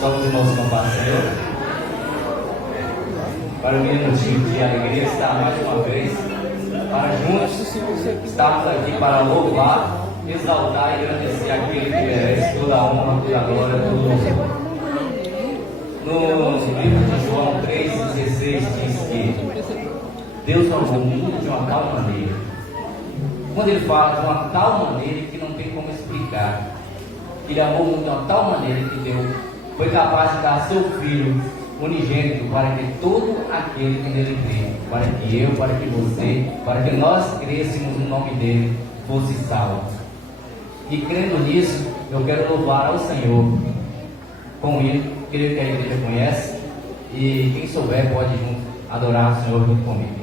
Somos irmãos com paz, Senhor. Para o minutinho de alegria estar mais uma vez, para juntos estarmos aqui para louvar, exaltar e agradecer aquele que merece toda a honra, toda a glória, todo o louvor. No livro de João 3,16 diz que Deus amou o mundo de uma tal maneira. Quando ele fala de uma tal maneira que não tem como explicar, ele amou o mundo de uma tal maneira que Deus foi capaz de dar seu Filho unigênito para que todo aquele que nele crê, para que eu, para que você, para que nós crêssemos no nome dele, fosse salvo. E crendo nisso, eu quero louvar ao Senhor com ele, creio que a igreja conhece, e quem souber pode junto adorar o Senhor junto comigo.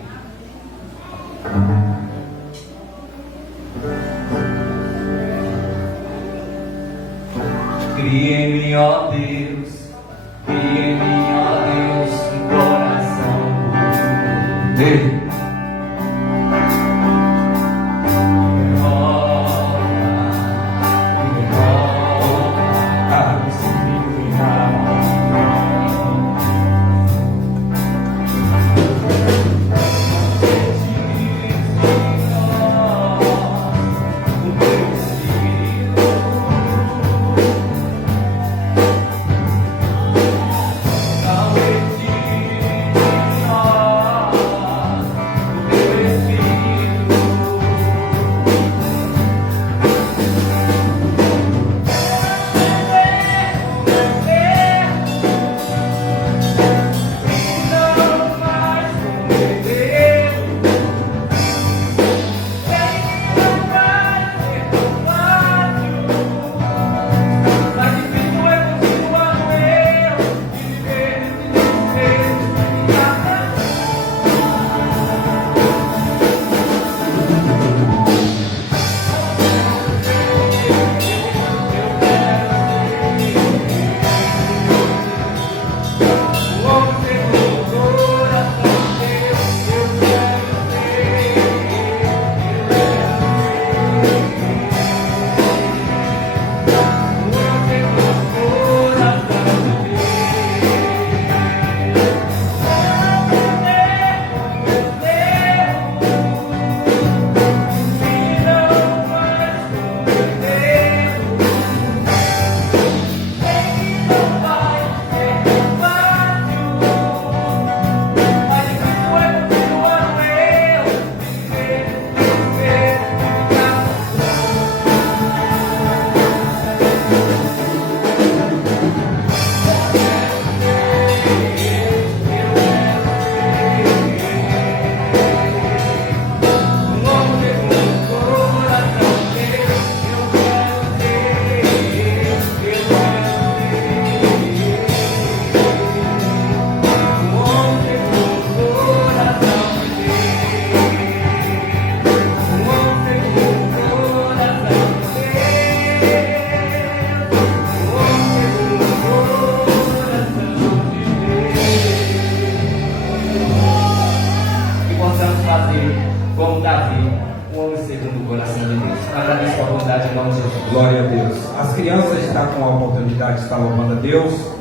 Cria em mim, ó Deus, cria em mim, ó Deus, um coração dele. Como Davi, um homem segundo o coração de Deus. Agradeço a oportunidade em nome de Jesus. Glória a Deus. As crianças estão com a oportunidade de estar louvando a Deus.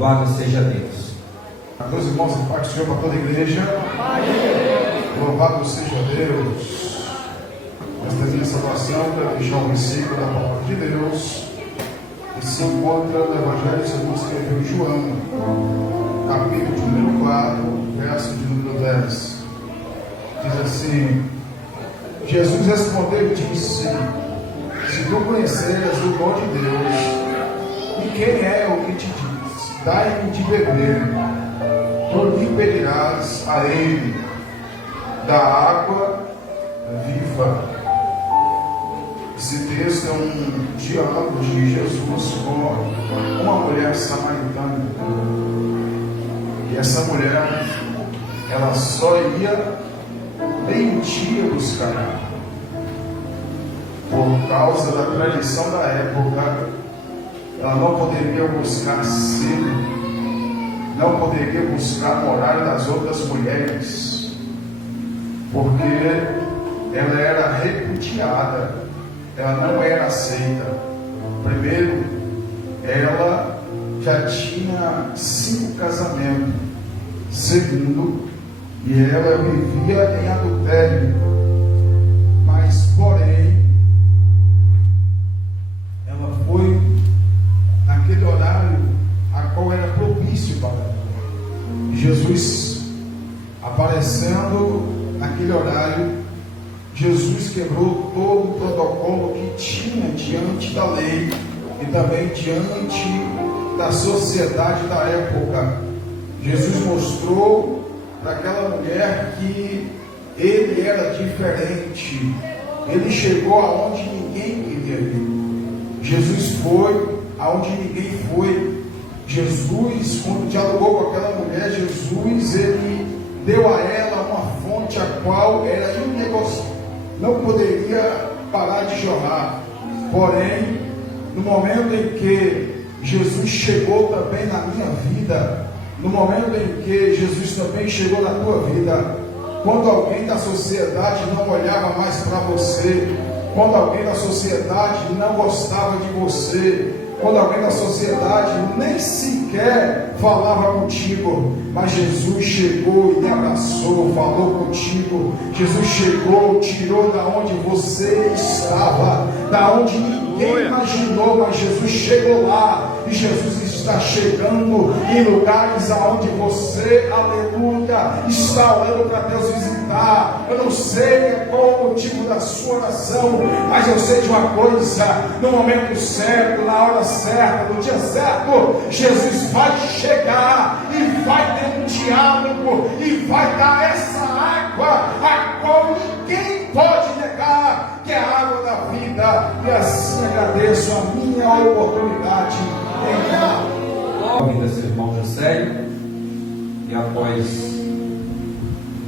Louvado seja Deus. A Deus, irmãos, a paz do Senhor para toda a igreja. Louvado seja Deus. Nós temos essa salvação para deixar um versículo da palavra de Deus que se encontra no Evangelho segundo escreveu João, capítulo de número 4, verso de número 10. Diz assim: Jesus respondeu e disse: se tu conheceras o dom de Deus, e quem é o que te diz, dai-me de beber, tu lhe pedirás a ele da água viva. Esse texto é um diálogo de Jesus com uma mulher samaritana. E essa mulher, ela só ia meio-dia buscar água. Por causa da tradição da época, ela não poderia buscar cedo, não poderia buscar no horário das outras mulheres, porque ela era repudiada, ela não era aceita. Primeiro, ela já tinha 5 casamentos. Segundo, e ela vivia em adultério. Mas, porém, ela foi naquele horário a qual era propício para ela. Jesus aparecendo naquele horário, Jesus quebrou todo o protocolo que tinha diante da lei e também diante da sociedade da época. Jesus mostrou para aquela mulher que ele era diferente. Ele chegou aonde ninguém queria ir. Jesus foi aonde ninguém foi. Jesus, quando dialogou com aquela mulher, Jesus, ele deu a ela uma fonte a qual era inegociável, não poderia parar de jorrar. Porém, no momento em que Jesus chegou também na minha vida, no momento em que Jesus também chegou na tua vida, quando alguém da sociedade não olhava mais para você, quando alguém da sociedade não gostava de você, quando alguém da sociedade nem sequer falava contigo, mas Jesus chegou e te abraçou, falou contigo. Jesus chegou, tirou da onde você estava, da onde ninguém imaginou, mas Jesus chegou lá. E Jesus está chegando em lugares aonde você, aleluia, está orando para Deus visitar. Eu não sei qual o motivo da sua oração, mas eu sei de uma coisa: no momento certo, na hora certa, no dia certo, Jesus vai chegar e vai ter um diálogo e vai dar essa água a qual ninguém pode negar, que é a água da vida. E assim agradeço a minha oportunidade. Convido esse irmão José, e após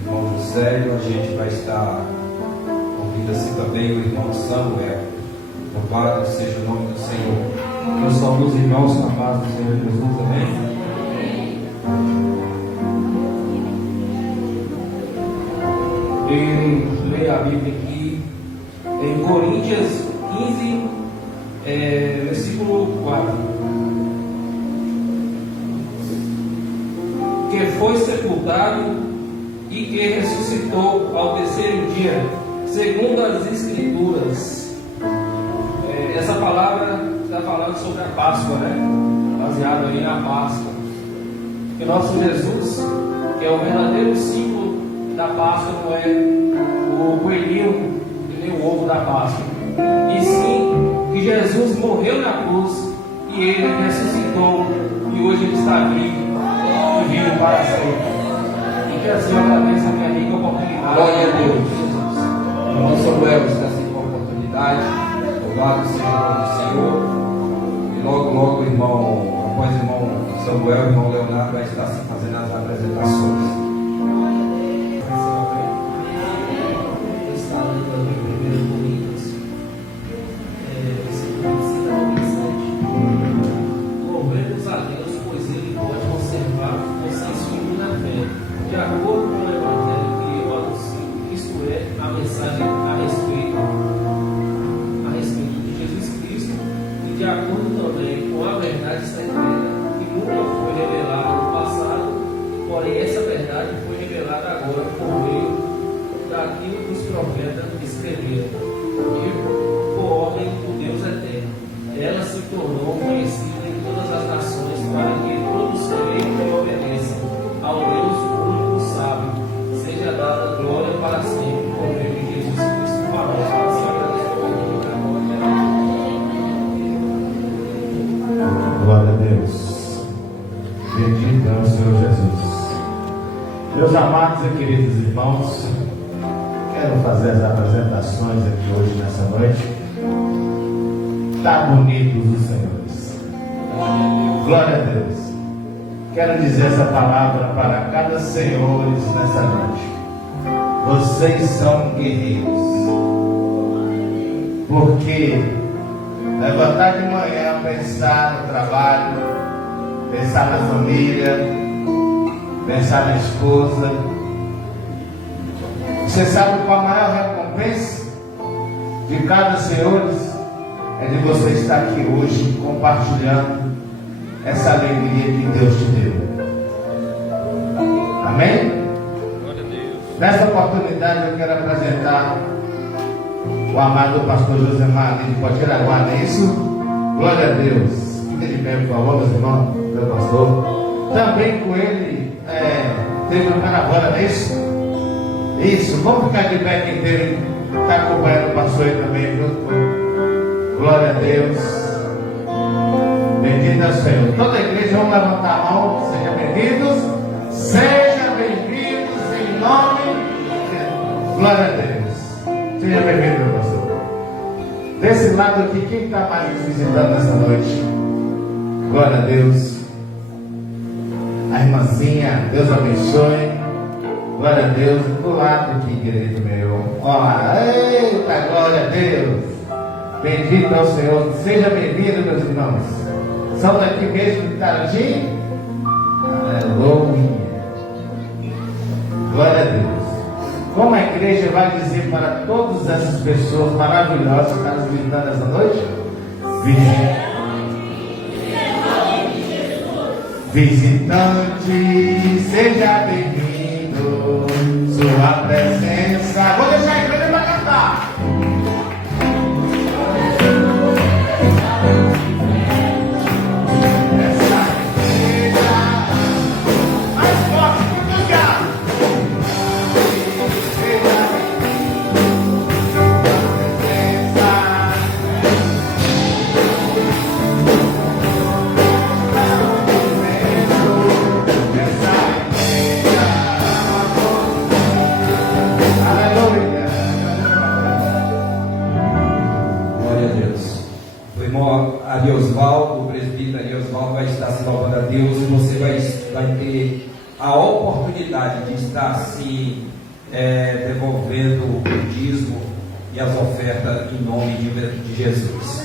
o irmão José, a gente vai estar convidando-se também o irmão Samuel. Louvado seja o nome do Senhor. Meus saludos, irmãos, na paz do Senhor Jesus, amém. Eu leio a Bíblia aqui em Coríntios 15, versículo 4. Que foi sepultado e que ressuscitou ao terceiro dia, segundo as Escrituras. Essa palavra está falando sobre a Páscoa, né? Baseado aí na Páscoa. Que nosso Jesus, que é o verdadeiro símbolo da Páscoa, não é o coelhinho e nem o ovo da Páscoa, e sim que Jesus morreu na cruz e ele ressuscitou e hoje ele está vivo e vivo para sempre. E que assim eu agradeço a minha rica oportunidade. Glória a Deus. Irmão Samuel está sem oportunidade. Louvado seja o nome do Senhor. E logo, irmão, após o irmão Samuel, o irmão Leonardo vai estar fazendo as apresentações. de acordo também com a verdade secreta que nunca foi profeta escreveram, e por ordem do Deus eterno. Ela se tornou conhecida em todas as nações para que todos creiam e obedeçam ao Deus único sábio. Seja dada glória para sempre, por meio de Jesus Cristo, para nós. Glória a Deus. Bendito é o Senhor Jesus. Meus amados e queridos irmãos, quero fazer as apresentações aqui hoje, nessa noite. Está bonitos os senhores. Glória a Deus. Quero dizer essa palavra para cada senhores nessa noite. Vocês são guerreiros. Porque levantar de manhã, pensar no trabalho, pensar na família, pensar na esposa. Você sabe qual a maior recompensa de cada senhores? É de você estar aqui hoje compartilhando essa alegria que Deus te deu. Amém? Nessa oportunidade eu quero apresentar o amado pastor Josemar de Potiraguá, não é isso? Glória a Deus. Fica de pé, por favor, meus irmãos, meu pastor. Também com ele teve uma caravana, não é isso? Isso, vamos ficar de pé quem teve, está acompanhando o pastor aí também, viu? Glória a Deus. Bendito é o Senhor. Toda a igreja, vamos levantar a mão. Sejam bem-vindos. Sejam bem-vindos em nome de Jesus. Glória a Deus. Seja bem-vindo, meu pastor. Desse lado aqui, quem está mais nos visitando nessa noite? Glória a Deus. A irmãzinha, Deus abençoe. Glória a Deus. Do lado aqui, querido meu. Olha, eita, glória a Deus. Bendito é o Senhor. Seja bem-vindo, meus irmãos. São daqui mesmo de Tarantim? Aleluia. Glória a Deus. Como a igreja vai dizer para todas essas pessoas maravilhosas que estão nos visitando essa noite? Visitante, seja bem-vindo. Sua presença. Vou deixar a igreja para cantar. Ariosvaldo, o presbítero Ariosvaldo vai estar se louvando a Deus e você vai ter a oportunidade de estar se devolvendo o dízimo e as ofertas em nome de Jesus.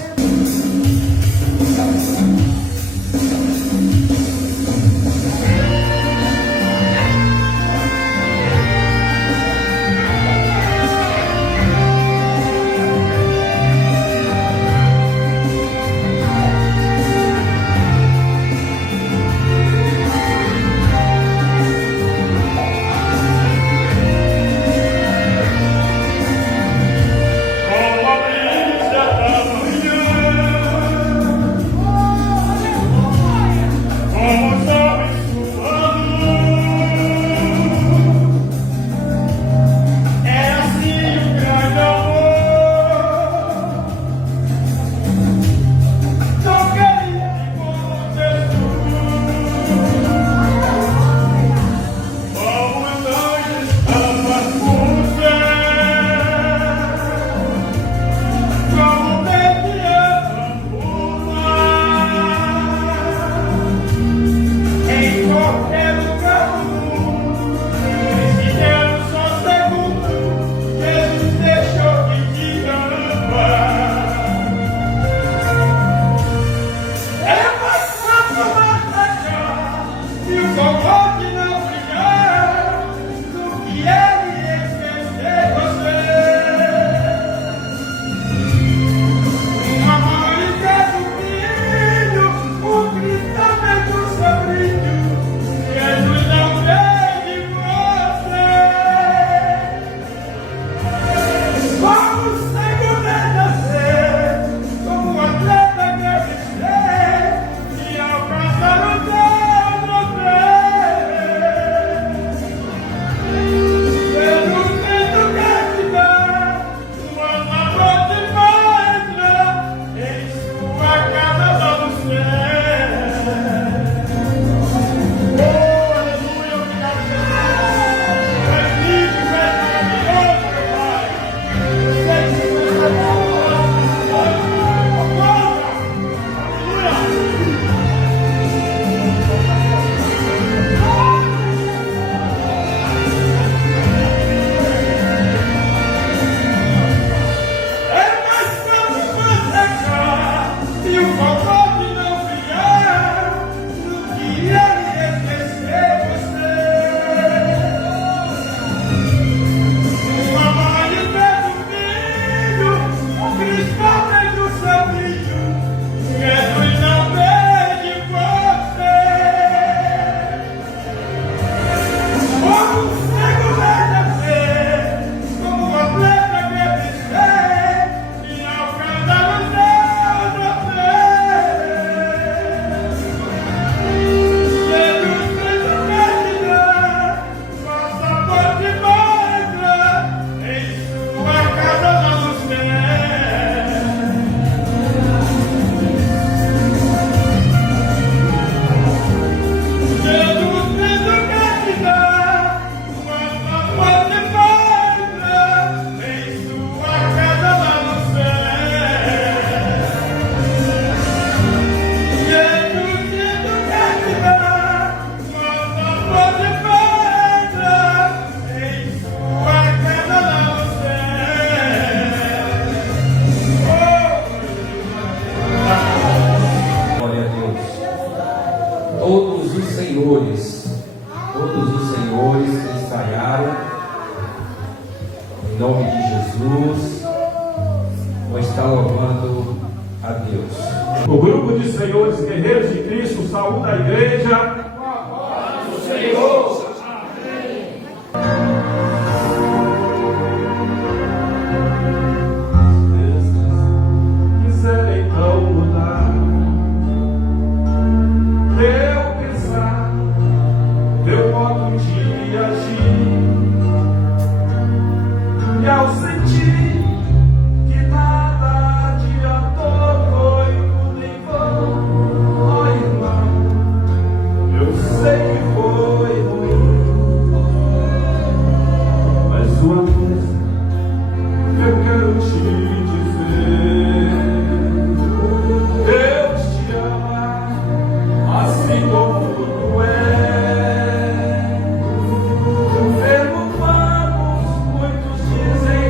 Como a brisa da manhã Jesus ou está louvando a Deus? O grupo de senhores guerreiros de Cristo saúda a igreja. O Senhor. Quiser então mudar teu pensar, teu modo de agir, e ao sentir que nada adiantou, foi tudo em vão, ó irmão, eu sei que foi ruim, mas uma coisa eu quero te dizer: Deus te ama, assim como tu és. Vemos, muitos dizem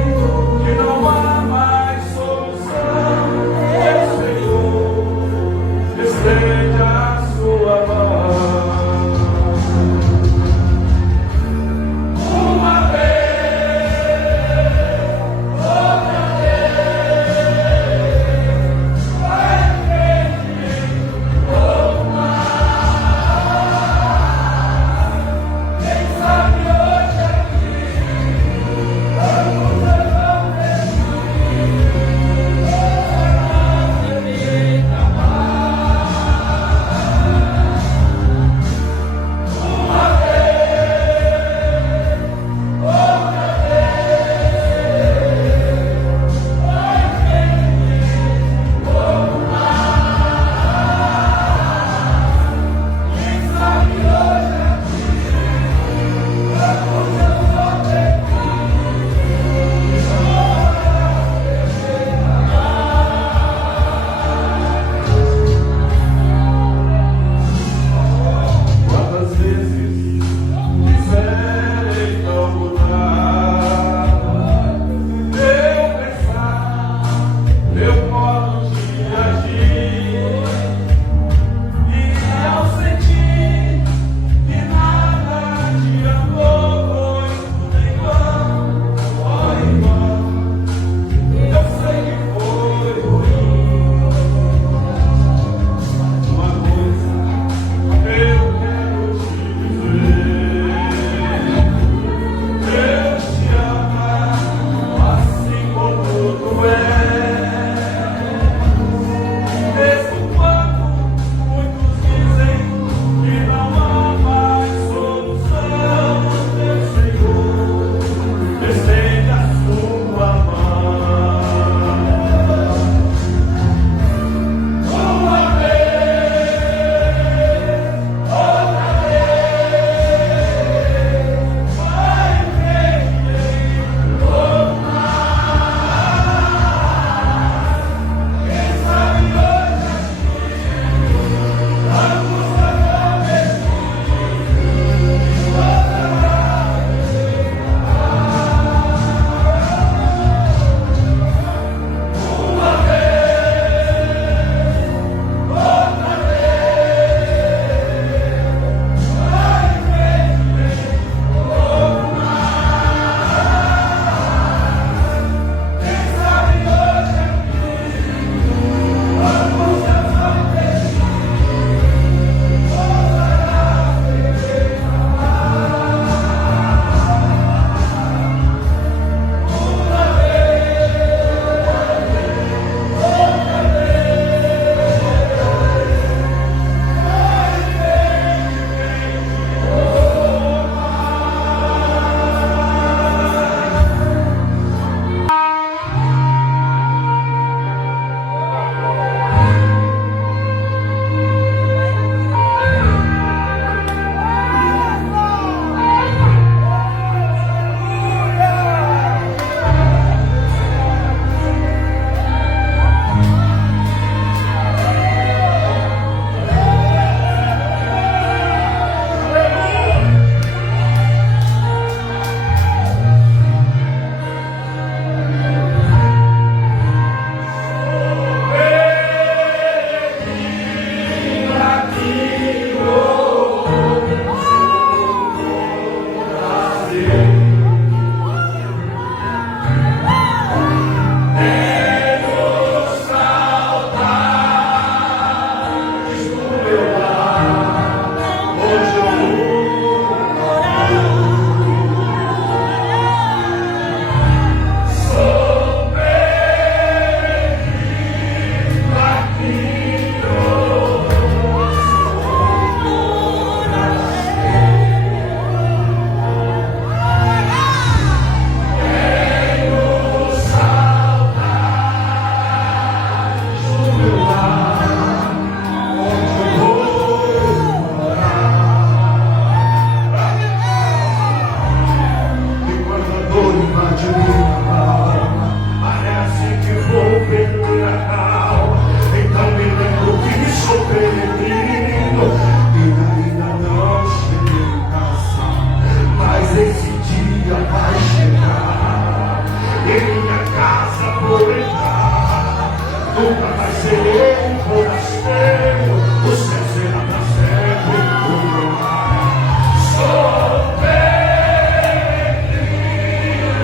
aposentar. Nunca vai ser eu um forasteiro, o céu será pra sempre o meu lar. Sou peregrino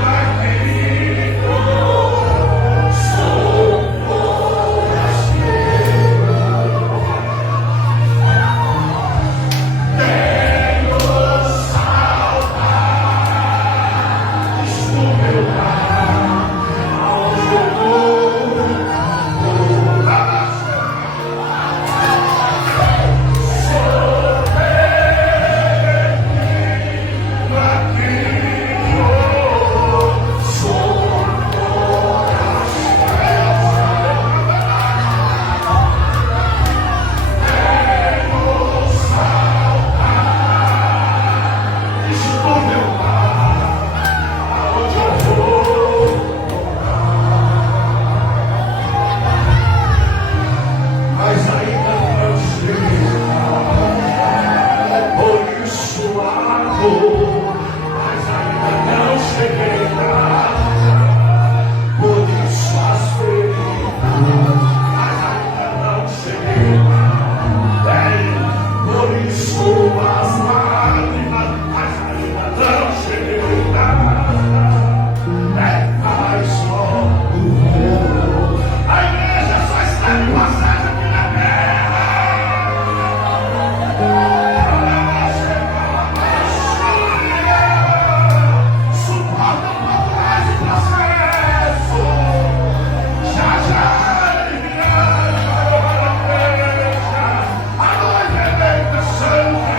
aqui, sou forasteiro. Tenho saudades do meu lar, aonde eu vou. Mas ainda não chega, por isso amor. Mas ainda não cheguei lá, por isso as feridas. Mas ainda não cheguei lá, por isso as lágrimas. Mas ainda não cheguei lá, mas só o voo. A igreja só está em passagem aqui na terra. Suporta um pouco mais o processo. Já já ele virá para a igreja. A noiva eleita santa.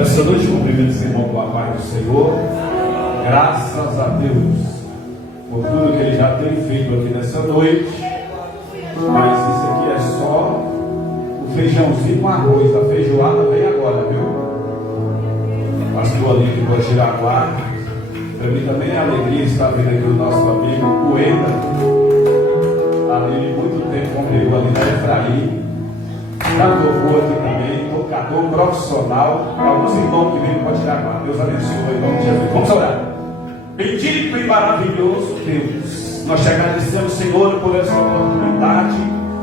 Essa noite cumprimento esse irmão com a paz do Senhor. Graças a Deus por tudo que Ele já tem feito aqui nessa noite. Mas isso aqui é só o feijãozinho com arroz. A feijoada vem agora, viu? Pastor ali que vai tirar a guarda. Para mim também é alegria estar vendo aqui o nosso amigo Coenda. Ali muito tempo comigo ali na Efraim. Cantor aqui também, tocador profissional. Alguns irmãos que vêm para tirar a guarda. Deus abençoe em nome de Jesus. Vamos orar. Bendito e maravilhoso Deus, nós te agradecemos, Senhor, por essa oportunidade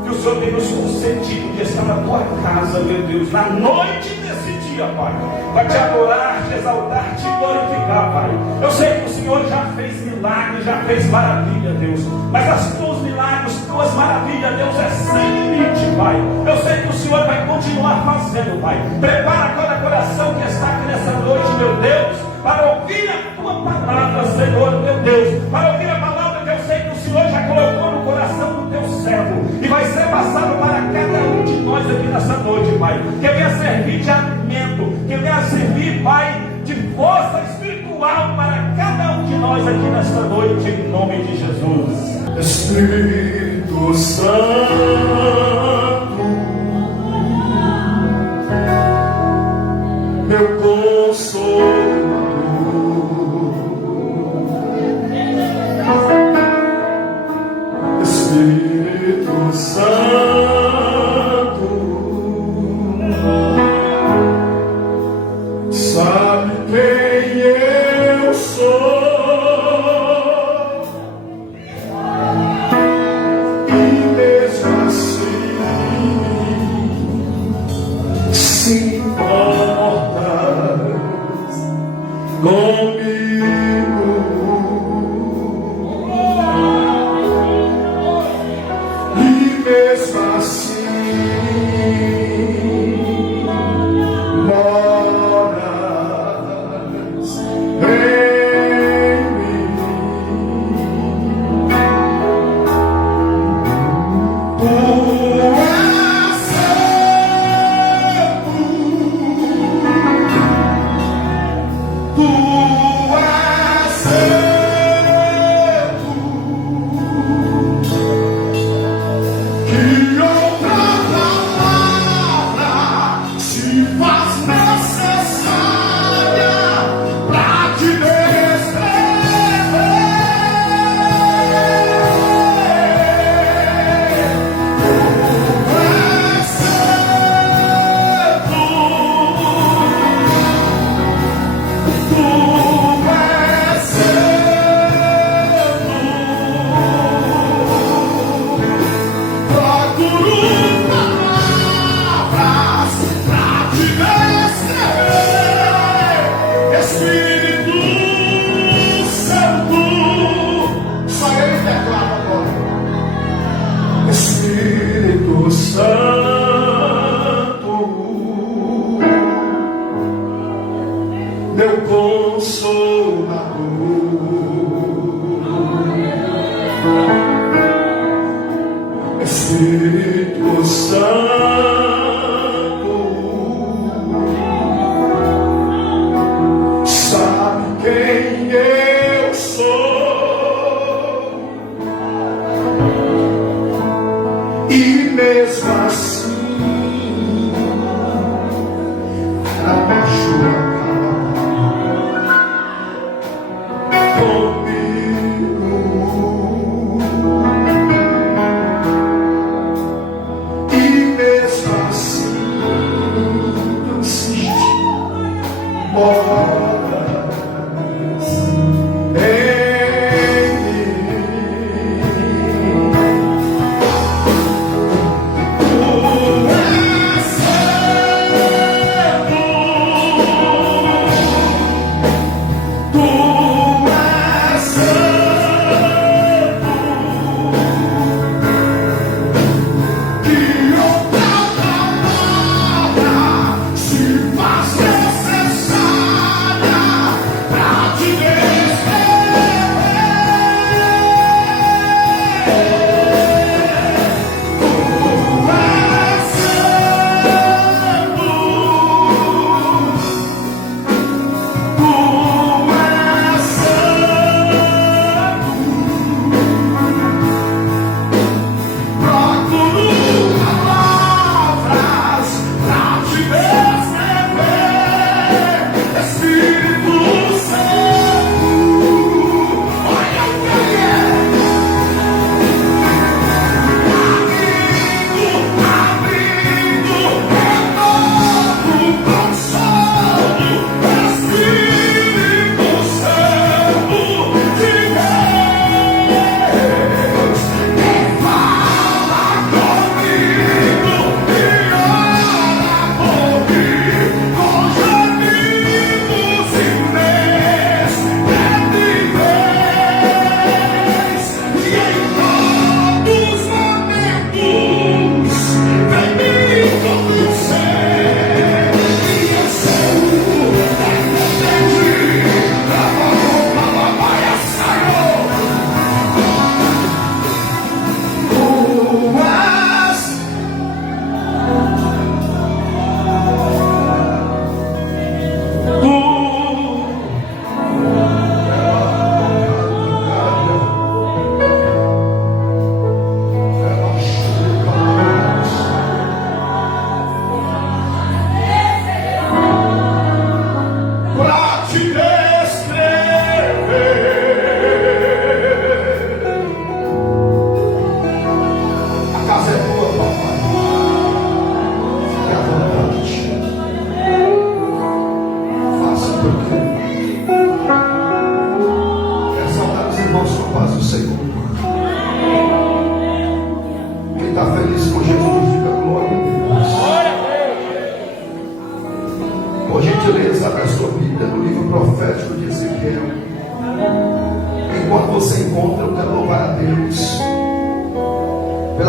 que o Senhor tem nos concedido de estar na tua casa, meu Deus, na noite desse dia, Pai, para te adorar, te exaltar, te glorificar, Pai. Eu sei que o Senhor já fez milagres, já fez maravilha, Deus, mas as tuas milagres, tuas maravilhas, Deus, é sem limite, Pai. Eu sei que o Senhor vai continuar fazendo, Pai. Prepara cada coração que está aqui nessa noite, meu Deus, para ouvir a tua palavra, Senhor, meu Deus, para ouvir a palavra que eu sei que o Senhor já colocou no coração do teu servo e vai ser passado para cada um de nós aqui nessa noite, Pai. Que venha servir de alimento, que venha servir, Pai, de força espiritual para cada um de nós aqui nesta noite, em nome de Jesus. Espírito Santo, meu consolador, Espírito Santo, sabe quem eu sou. Se importas comigo, e mesmo assim moras em mim. Espírito Santo, meu consolador, Espírito Santo, sabe quem eu sou. E mesmo assim, comigo, e mesmo assim, tu insiste, moras em mim.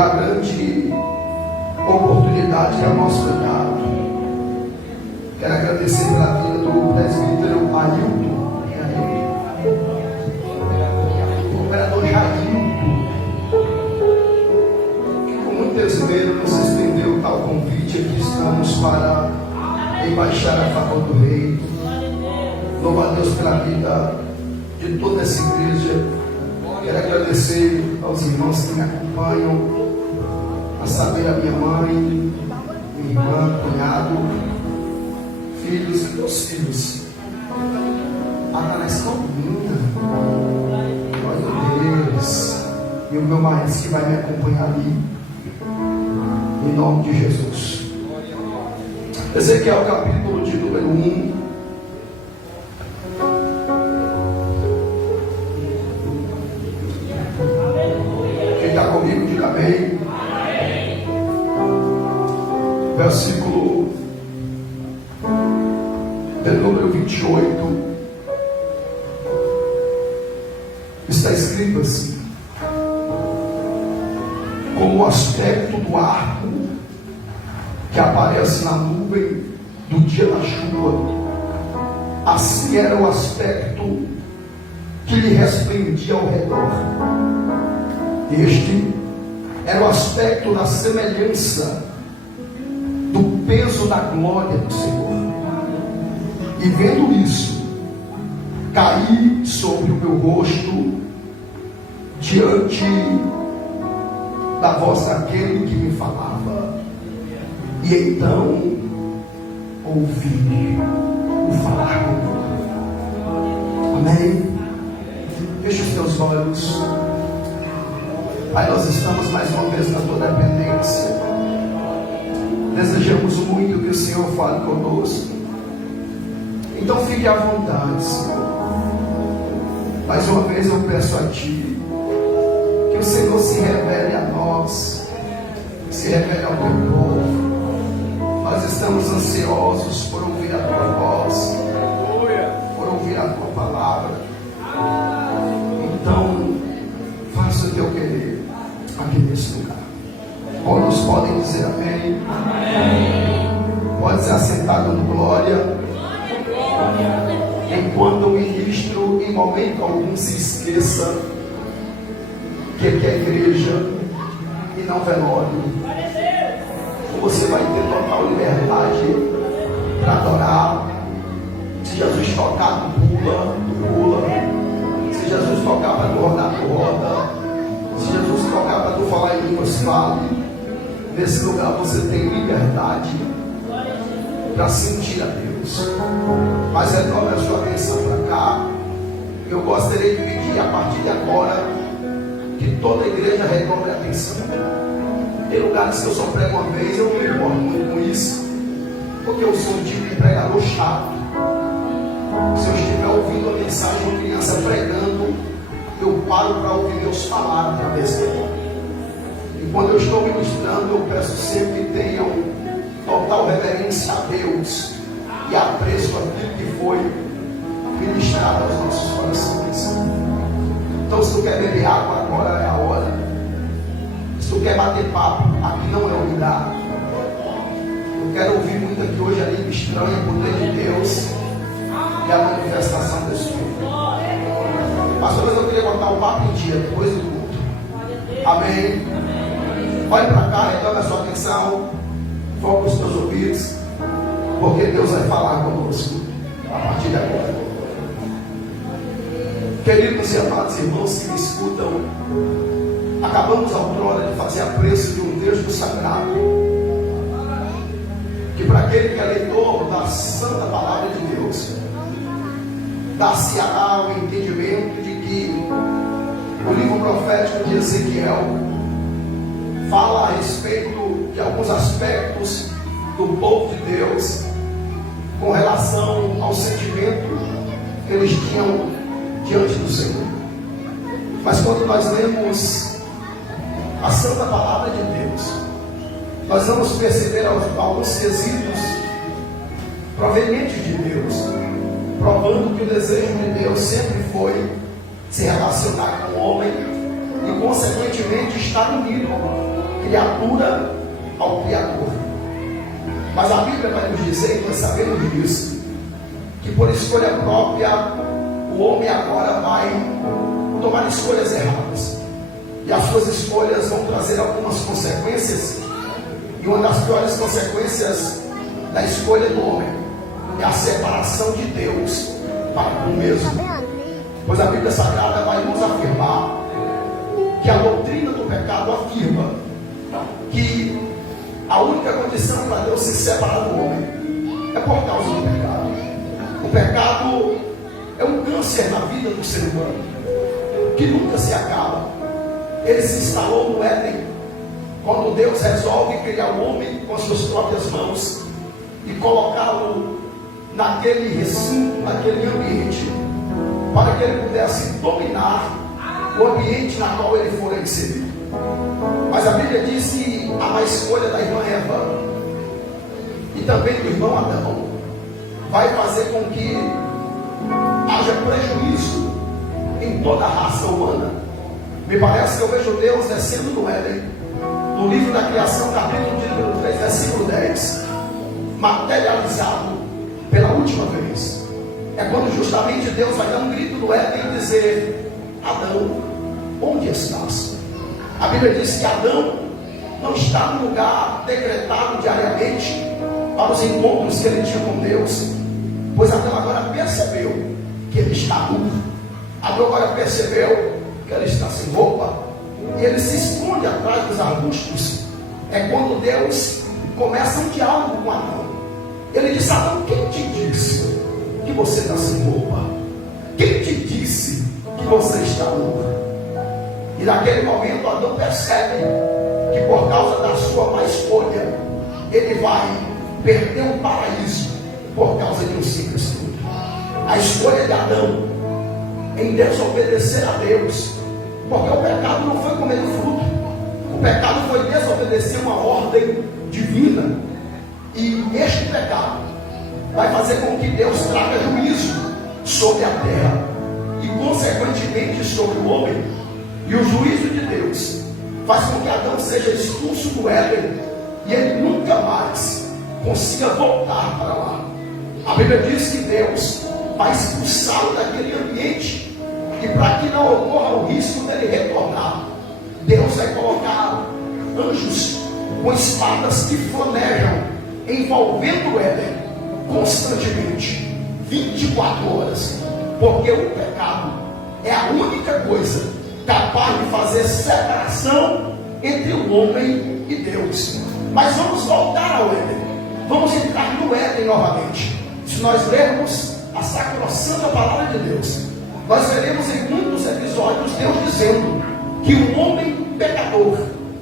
pela grande oportunidade que é o nosso dado. Quero agradecer pela vida do presbítero Ailton, o vereador Jailton, que com muito esmero nos estendeu tal convite. Aqui estamos para embaixar a favor do rei. Louvo a Deus pela vida de toda essa igreja. Quero agradecer aos irmãos que me acompanham, a saber, a minha mãe, minha irmã, cunhado, filhos e meus filhos. A escolinha, glória a Deus, e o meu marido que vai me acompanhar ali, em nome de Jesus. Ezequiel capítulo de número 1. Quem está comigo, diga amém. Versículo de número 28. Está escrito assim: como o aspecto do arco que aparece na nuvem do dia da chuva, assim era o aspecto que lhe resplendia ao redor. Este era o aspecto da semelhança do peso da glória do Senhor. E vendo isso, caí sobre o meu rosto diante da voz daquele que me falava, e então ouvi o falar comigo. Amém? Feche os teus olhos. Pai, nós estamos mais uma vez na tua dependência. Desejamos muito que o Senhor fale conosco. Então fique à vontade, Senhor. Mais uma vez eu peço a Ti que o Senhor se revele a nós, se revele ao teu povo. Nós estamos ansiosos por ouvir a tua voz, por ouvir a tua palavra. Então, faça o teu querer aqui nesse lugar. Todos podem dizer amém. Amém. Pode ser assentado no glória. Enquanto o ministro, em momento algum, se esqueça que aqui é igreja e não velório. Você vai ter total liberdade para adorar. Se Jesus tocar, pula, pula. Se Jesus tocar para tu rodar, tu roda. Se Jesus tocar para tu falar em línguas, fale. Nesse lugar você tem liberdade para sentir a Deus. Mas retorne a sua atenção para cá. Eu gostaria de pedir a partir de agora que toda a igreja retorne a atenção. Tem lugares que eu só prego uma vez, eu não me importo muito com isso, porque eu sou um tipo de pregador chato. Se eu estiver ouvindo a mensagem de uma criança pregando, eu paro para ouvir Deus falar através dela. E quando eu estou ministrando, eu peço sempre que tenham total reverência a Deus e apreço aquilo que foi ministrado aos nossos corações. Então, se tu quer beber água, agora é a hora. Se tu quer bater papo, aqui não é o lugar. Eu quero ouvir muito aqui hoje a língua estranha, o poder de Deus e a manifestação do Espírito. Pastor, mas eu queria botar o papo em dia depois do culto. Amém? Olhe para cá, retoma a sua atenção, foca os teus ouvidos, porque Deus vai falar conosco a partir de agora. Queridos e amados irmãos que me escutam, acabamos a outrora de fazer apreço de um texto sagrado, que para aquele que é leitor da santa palavra de Deus, dar-se-á o entendimento de que o livro profético de Ezequiel fala a respeito de alguns aspectos do povo de Deus com relação ao sentimento que eles tinham diante do Senhor. Mas quando nós lemos a santa palavra de Deus, nós vamos perceber alguns quesitos provenientes de Deus, provando que o desejo de Deus sempre foi se relacionar com o homem e consequentemente estar unido. criatura ao Criador. Mas a Bíblia vai nos dizer, e nós sabemos disso, que por escolha própria, o homem agora vai tomar escolhas erradas. E as suas escolhas vão trazer algumas consequências. E uma das piores consequências da escolha do homem é a separação de Deus para o mesmo. Pois a Bíblia Sagrada vai nos afirmar que a doutrina do pecado afirma que a única condição para Deus se separar do homem é por causa do pecado. O pecado é um câncer na vida do ser humano que nunca se acaba. Ele se instalou no Éden quando Deus resolve criar o homem com as suas próprias mãos e colocá-lo naquele recinto, naquele ambiente, para que ele pudesse dominar o ambiente na qual ele fora inserido. Mas a Bíblia diz que há uma escolha da irmã Eva e também do irmão Adão vai fazer com que haja prejuízo em toda a raça humana. Me parece que eu vejo Deus descendo no Éden, no livro da criação, capítulo de número 3, versículo 10, materializado pela última vez. É quando justamente Deus vai dar um grito no Éden e dizer: Adão, onde estás? A Bíblia diz que Adão não está no lugar decretado diariamente para os encontros que ele tinha com Deus, pois Adão agora percebeu que ele está nu. Adão agora percebeu que ele está sem roupa e ele se esconde atrás dos arbustos. É quando Deus começa um diálogo com Adão. Ele diz: Adão, quem te disse que você está sem roupa? Quem te disse que você está nu? E naquele momento Adão percebe que por causa da sua má escolha ele vai perder o paraíso por causa de um simples fruto. A escolha de Adão em desobedecer a Deus, porque o pecado não foi comer o fruto, o pecado foi desobedecer uma ordem divina. E este pecado vai fazer com que Deus traga juízo sobre a terra e consequentemente sobre o homem. E o juízo de Deus faz com que Adão seja expulso do Éden e ele nunca mais consiga voltar para lá. A Bíblia diz que Deus vai expulsá-lo daquele ambiente, e para que não ocorra o risco dele retornar, Deus vai colocar anjos com espadas que flamejam, envolvendo o Éden constantemente, 24 horas, porque o pecado é a única coisa capaz de fazer separação entre o homem e Deus. Mas vamos voltar ao Éden, vamos entrar no Éden novamente. Se nós lermos a sacrossanta palavra de Deus, nós veremos em muitos episódios Deus dizendo que o homem pecador,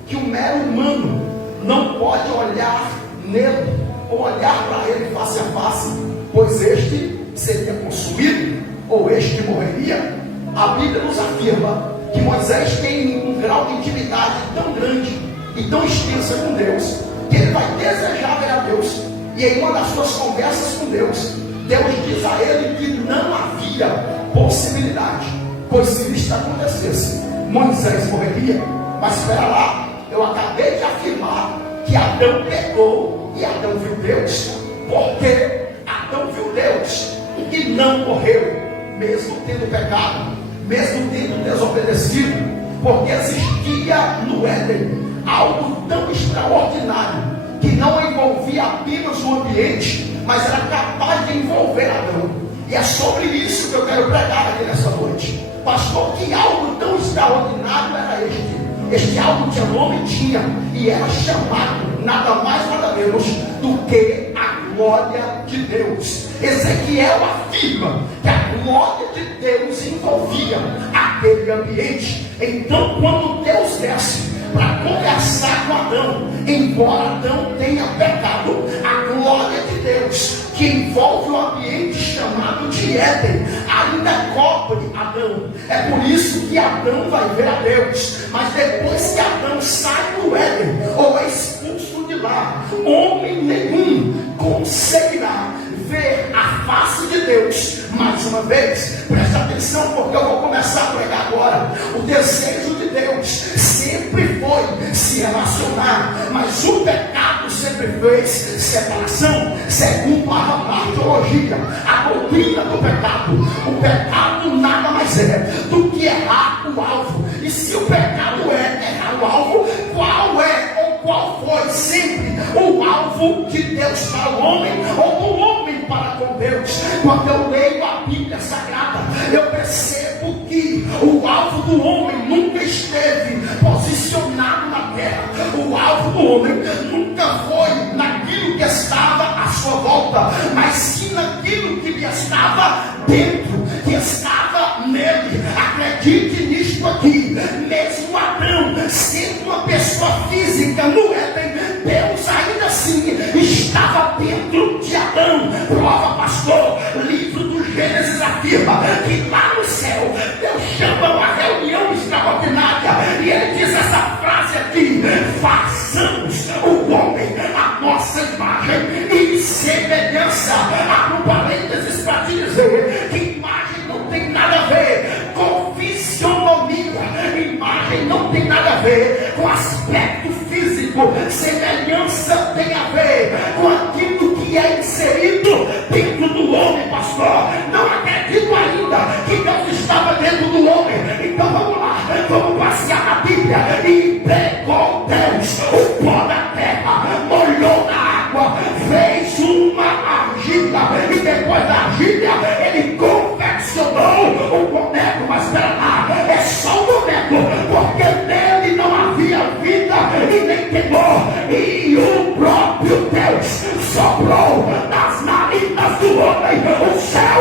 que o mero humano não pode olhar nele ou olhar para ele face a face, pois este seria consumido ou este morreria. A Bíblia nos afirma que Moisés tem um grau de intimidade tão grande e tão extensa com Deus, que ele vai desejar ver a Deus. E em uma das suas conversas com Deus, Deus diz a ele que não havia possibilidade, pois se isto acontecesse, Moisés morreria. Mas espera lá, eu acabei de afirmar que Adão pecou e Adão viu Deus, porque Adão viu Deus e não morreu, mesmo tendo pecado, mesmo tendo desobedecido, porque existia no Éden algo tão extraordinário que não envolvia apenas o ambiente, mas era capaz de envolver Adão. E é sobre isso que eu quero pregar aqui nessa noite. Pastor, que algo tão extraordinário era este? Este algo que o homem tinha, e era chamado nada mais nada menos do que a glória de Deus. Ezequiel afirma que a glória de Deus envolvia aquele ambiente. Então, quando Deus desce para conversar com Adão, embora Adão tenha pecado, a glória de Deus que envolve o ambiente chamado de Éden ainda cobre Adão. É por isso que Adão vai ver a Deus. Mas depois que Adão sai do Éden ou é expulso de lá, homem nenhum conseguirá ver a face de Deus mais uma vez. Presta atenção. atenção, porque eu vou começar a pregar agora. O desejo de Deus sempre foi se relacionar, mas o pecado sempre fez separação. Segundo a teologia, a doutrina do pecado, o pecado nada mais é do que errar o alvo. E se o pecado é errar o alvo, qual é ou qual foi sempre o alvo de Deus para o homem, ou do homem para com Deus? Quando eu leio a Bíblia Sagrada, eu percebo que o alvo do homem nunca esteve posicionado na terra. O alvo do homem nunca foi naquilo que estava à sua volta, mas sim naquilo que lhe estava dentro, que estava nele. Acredite nisto aqui: mesmo Adão sendo uma pessoa física no Éden, Deus ainda assim estava dentro de Adão. Prova, pastor, livro do Gênesis afirma que lá no céu Deus chama uma reunião extraordinária e ele diz essa frase aqui: façamos o homem a nossa imagem e semelhança. Abro parênteses para te dizer que imagem não tem nada a ver com fisionomia, imagem não tem nada a ver com aspecto físico, semelhança tem a ver com aquilo que é inserido dentro do homem, pastor. Não acredito ainda que Deus estava dentro do homem. Então vamos lá, vamos passear na Bíblia. E pegou Deus o pó da terra, molhou na água, fez uma argila, e depois da argila ele confeccionou o boneco. Mas espera lá, é só um boneco, porque nele não havia vida e nem temor, e o próprio Deus soprou nas narinas do homem o seu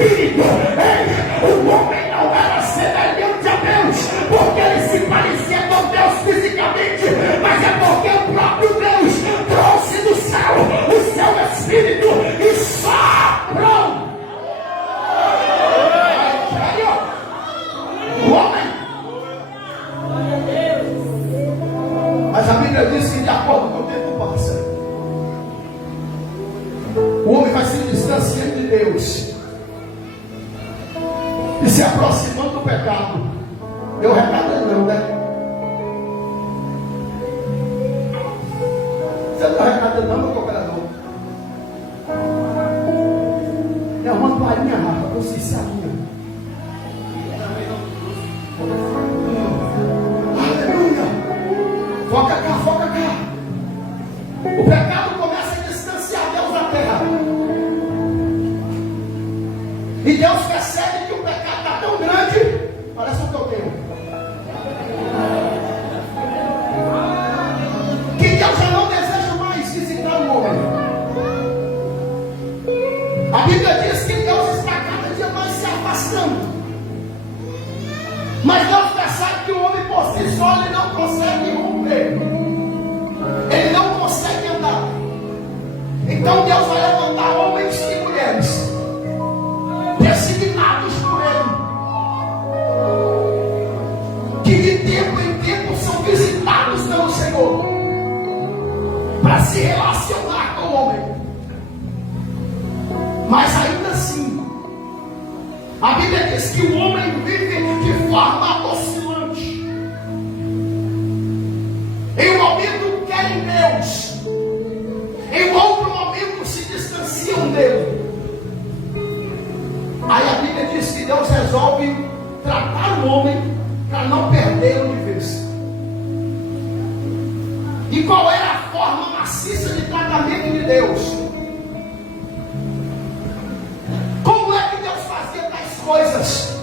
espírito. Ei, o homem não era semelhante a Deus porque ele se parecia com Deus fisicamente, mas é porque o próprio Deus trouxe do céu o seu espírito e soprou. O homem. Mas a Bíblia diz que de acordo com o tempo passa, o homem vai se distanciando de Deus e se aproximando do pecado. Meu recado é não, né? Você não recado não, meu cooperador? É uma toalhinha, Rafa, com ciçadinha. Aleluia! Foca cá, foca cá. O pecado começa a distanciar Deus da terra. E Deus percebe que o pecado está tão grande. Parece o que eu tenho. Que Deus já não deseja mais visitar o homem. A Bíblia diz que Deus está cada dia mais se afastando. Mas Deus percebe que o homem por si só ele não consegue romper. Ele não consegue andar. Então Deus vai levantar homens e mulheres designados por Ele, que de tempo em tempo são visitados pelo Senhor para se relacionar com o homem. Mas ainda assim, a Bíblia diz que o homem vive de forma oscilante. Em um momento querem Deus, em outro momento se distanciam dele. Aí a Bíblia diz que Deus resolve tratar o homem para não perdê-lo de vez. E qual era a forma maciça de tratamento de Deus? Como é que Deus fazia tais coisas?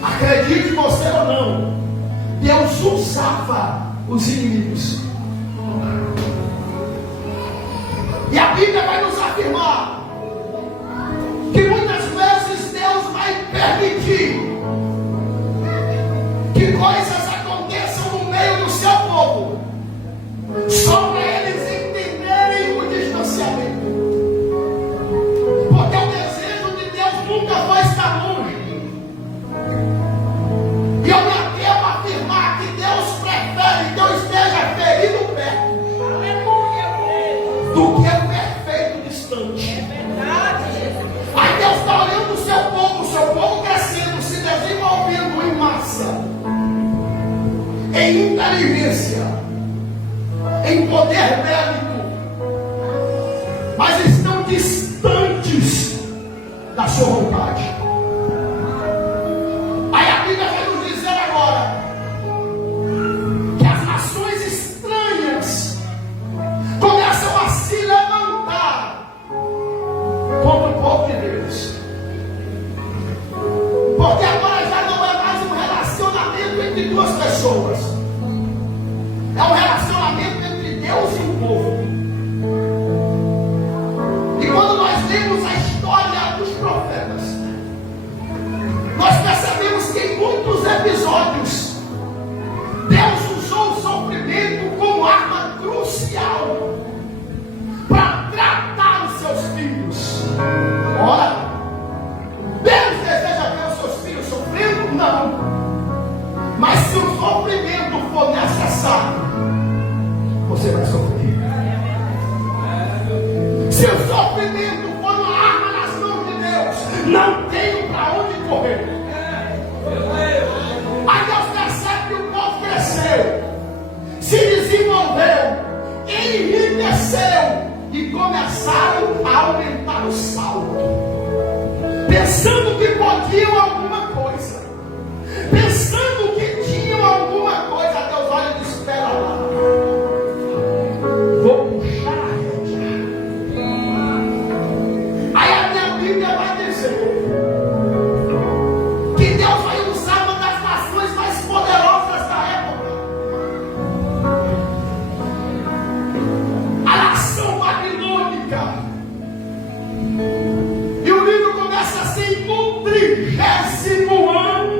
Acredite você ou não, Deus usava os inimigos. E a Bíblia vai nos afirmar que muitas vezes Deus vai permitir que coisas aconteçam no meio do seu povo, só para eles entenderem o distanciamento. Porque o desejo de Deus nunca vai estar longe. E eu me atrevo a afirmar que Deus prefere que eu esteja ferido perto do que o perfeito distante. poder bélico, mas estão distantes da sua vontade. Aí a Bíblia vai nos dizer agora que as nações estranhas começam a se levantar contra o povo de Deus, porque agora já não é mais um relacionamento entre duas pessoas, é um relacionamento entre Deus e o povo. E quando nós lemos a história dos profetas, nós percebemos que em muitos episódios Deus usou o sofrimento como arma crucial para tratar os seus filhos. Ora, Deus deseja ver os seus filhos sofrendo? Não. Mas se o sofrimento for necessário, você vai sofrer. Se o sofrimento for uma arma nas mãos de Deus, não tem para onde correr. Aí Deus percebe que o povo cresceu, se desenvolveu, enriqueceu e começaram a aumentar o saldo, pensando que podiam alguma coisa, pensando que tinham alguma coisa. Deus olha e diz: espera lá, vou puxar a rédea. Aí a minha Bíblia vai dizer que Deus vai usar uma das nações mais poderosas da época, a nação babilônica. E o livro começa assim: no 30º ano,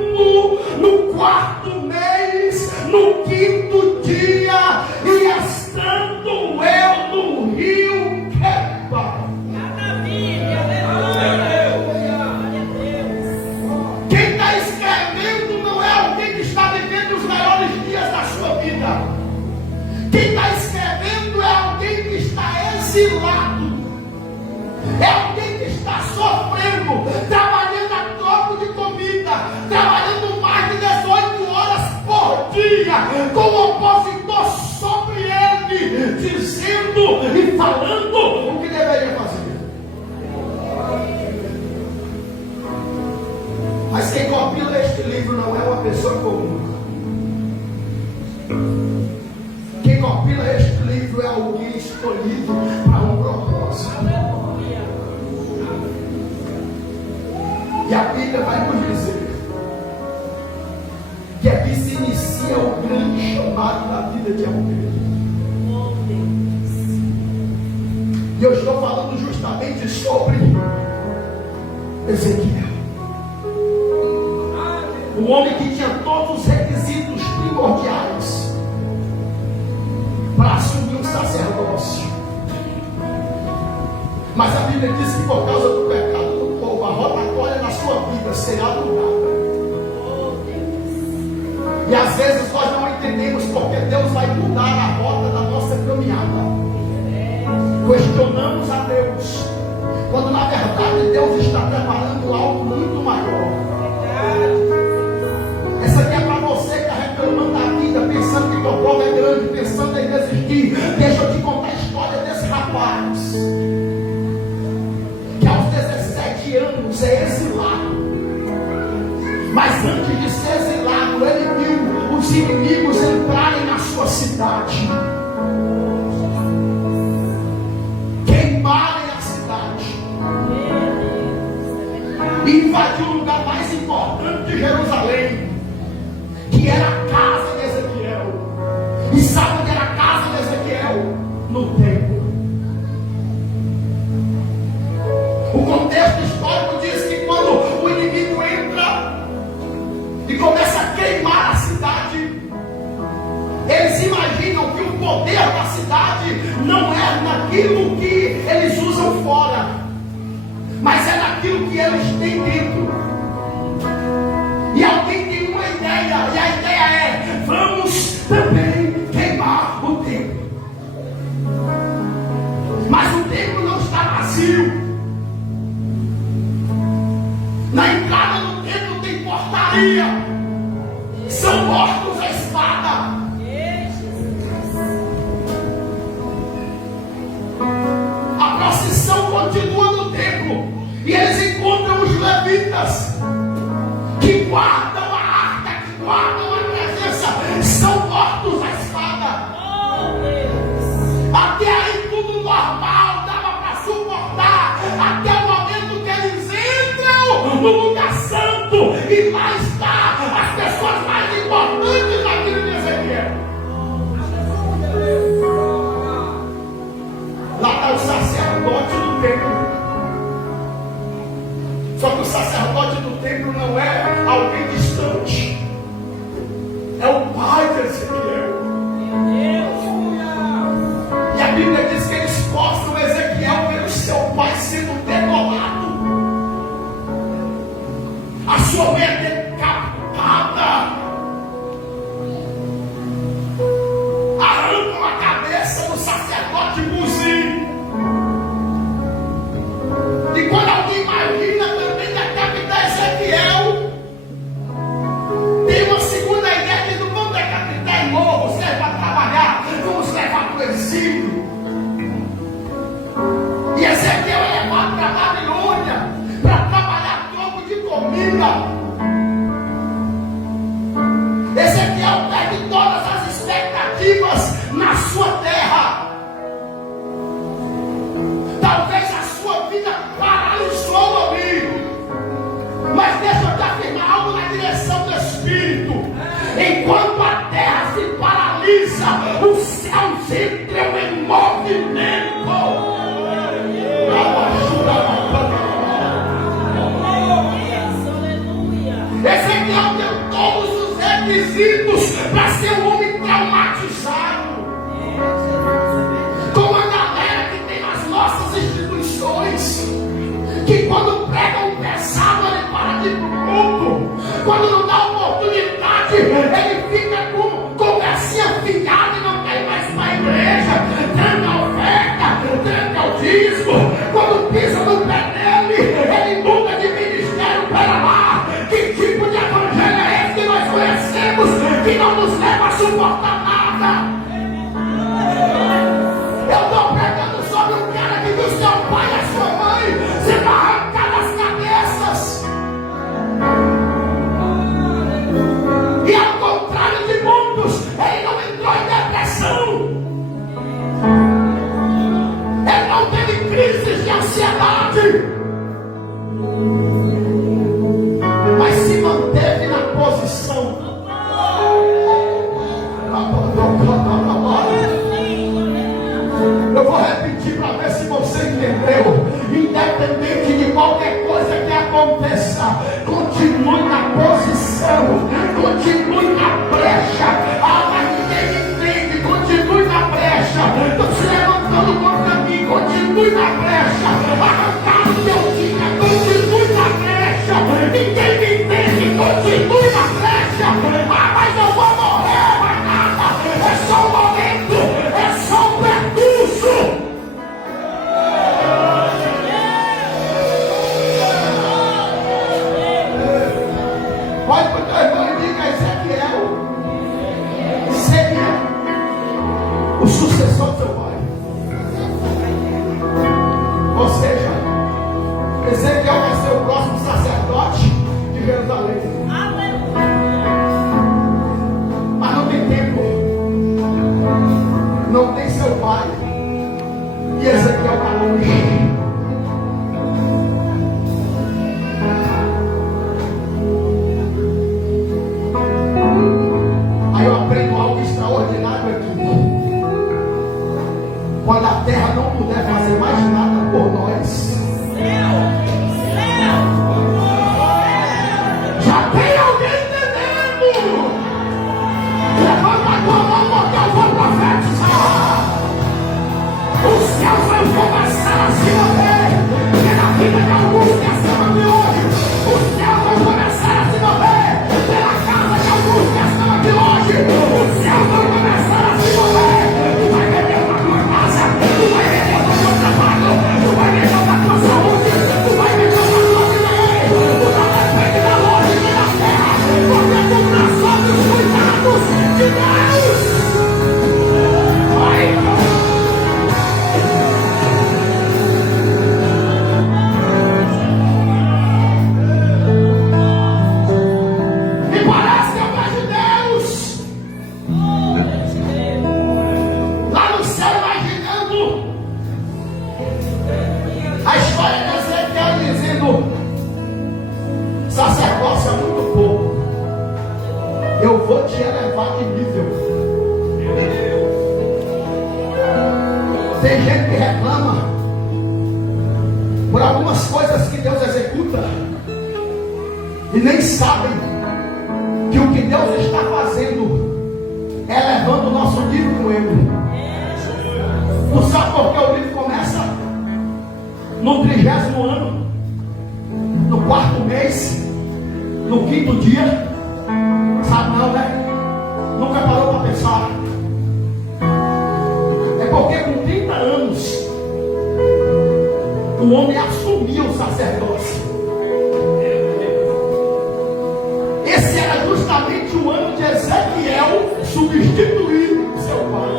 no 4º mês, no 5º dia, e estando eu no rio Queba. Quem está escrevendo não é alguém que está vivendo os melhores dias da sua vida. Quem está escrevendo é alguém que está exilado, é alguém que está sofrendo, trabalhando a troco de comida, trabalhando mais de 18 horas por dia, com o opositor sobre ele, dizendo e falando o que deveria fazer. Mas quem compila este livro não é uma pessoa comum. Quem compila este livro é alguém escolhido para um propósito. E a Bíblia vai nos dizer que aqui se inicia o grande chamado da vida de alguém. E eu estou falando justamente sobre Ezequiel, um homem que tinha todos os requisitos primordiais para assumir um sacerdócio. Mas a Bíblia diz que por causa do pecado do povo, a rotatória na sua vida será mudada. E às vezes nós não entendemos porque Deus vai mudar a rota da nossa caminhada. Questionamos a Deus, quando na verdade Deus está preparando algo muito maior. Essa aqui é para você que está reclamando da vida, pensando que tua prova é grande, pensando em desistir. Deixa eu te contar a história desse rapaz, que aos 17 anos é exilado. Mas antes de ser exilado, ele viu os inimigos entrarem na sua cidade, queimarem a cidade, e invadir o lugar mais importante de Jerusalém, que era a casa de Ezequiel. E sabe onde era a casa de Ezequiel? No templo. O contexto histórico diz que quando o inimigo entra e começa a queimar a cidade, eles imaginam que o poder da cidade não é naquilo que eles usam fora, mas é naquilo que eles têm dentro. E alguém tem uma ideia, e a ideia é: vamos também queimar o templo. Mas o templo não está vazio. Na entrada do templo tem portaria. São mortos à espada. na sua terra. Talvez a sua vida paralisou ali, mas deixa eu te afirmar algo na direção do Espírito. Enquanto a terra se paralisa, os céus entram em movimento. Ezequiel deu todos os requisitos para ser um homem traumatizado, como a galera que tem nas nossas instituições, que quando prega um pesado ele para de ir pro culto, quando não dá oportunidade ele fica com conversinha fiada e não quer ir mais para a igreja, tranca a oferta, tranca o dízimo, quando pisa no pé dele ele muda de ministério para lá. Que tipo de evangelho é esse que nós conhecemos, que não nos leva a suportar nada? Eu estou pregando sobre um cara que viu seu pai e a sua mãe sendo arrancados as cabeças. E ao contrário de muitos, ele não entrou em depressão. Ele não teve crises de ansiedade, mas se manteve na posição. Eu vou repetir para ver se você entendeu. Independente de qualquer coisa que aconteça, continue na posição, continue na brecha. Ah, mas ninguém entende, continue na brecha. Estão se levantando contra mim, continue na brecha. Arrancaram o teu dia, continue na brecha. Ninguém me entende, continue na brecha. Ah, mas eu vou morrer, mas nada. É só um momento, é só um percurso. Pode para o teu irmão e diga: Ezequiel seria o sucessor do seu pai. Ou seja, Ezequiel vai ser o próximo sacerdote de Jerusalém. Mas não tem tempo, não tem seu pai, e Ezequiel está longe. Aí eu aprendo algo extraordinário aqui. Quando a terra não puder fazer mais nada por nós, já tem alguém entendendo? Levanta a tua mão porque eu vou profetizar. Os céus vão começar a se mover pela vida de alguns que estão de hoje. Os céus vão começar a se mover pela casa de alguns que estão de hoje. Os céus vão começar a se mover. Tu vai ver Deus na tua casa, tu vai ver Deus no teu trabalho, tu vai ver Deus na tua saúde, tu vai ver Deus na tua vida. Tu não depende da longe nem da terra, porque tu está sob os cuidados de Deus. Vai, e parece que eu vejo Deus lá no céu imaginando a história de Ezequiel dizendo: sacerdócio é muito pouco, eu vou te elevar de nível. Tem gente que reclama por algumas coisas que Deus executa e nem sabem que o que Deus está fazendo é levando o nosso nível com Ele. Tu sabe por que o livro começa no 30º ano, no 4º mês, no 5º dia? Sabe não, né? Nunca parou para pensar. É porque com 30 anos o homem assumiu o sacerdócio. Esse era justamente o ano de Ezequiel substituir o seu pai.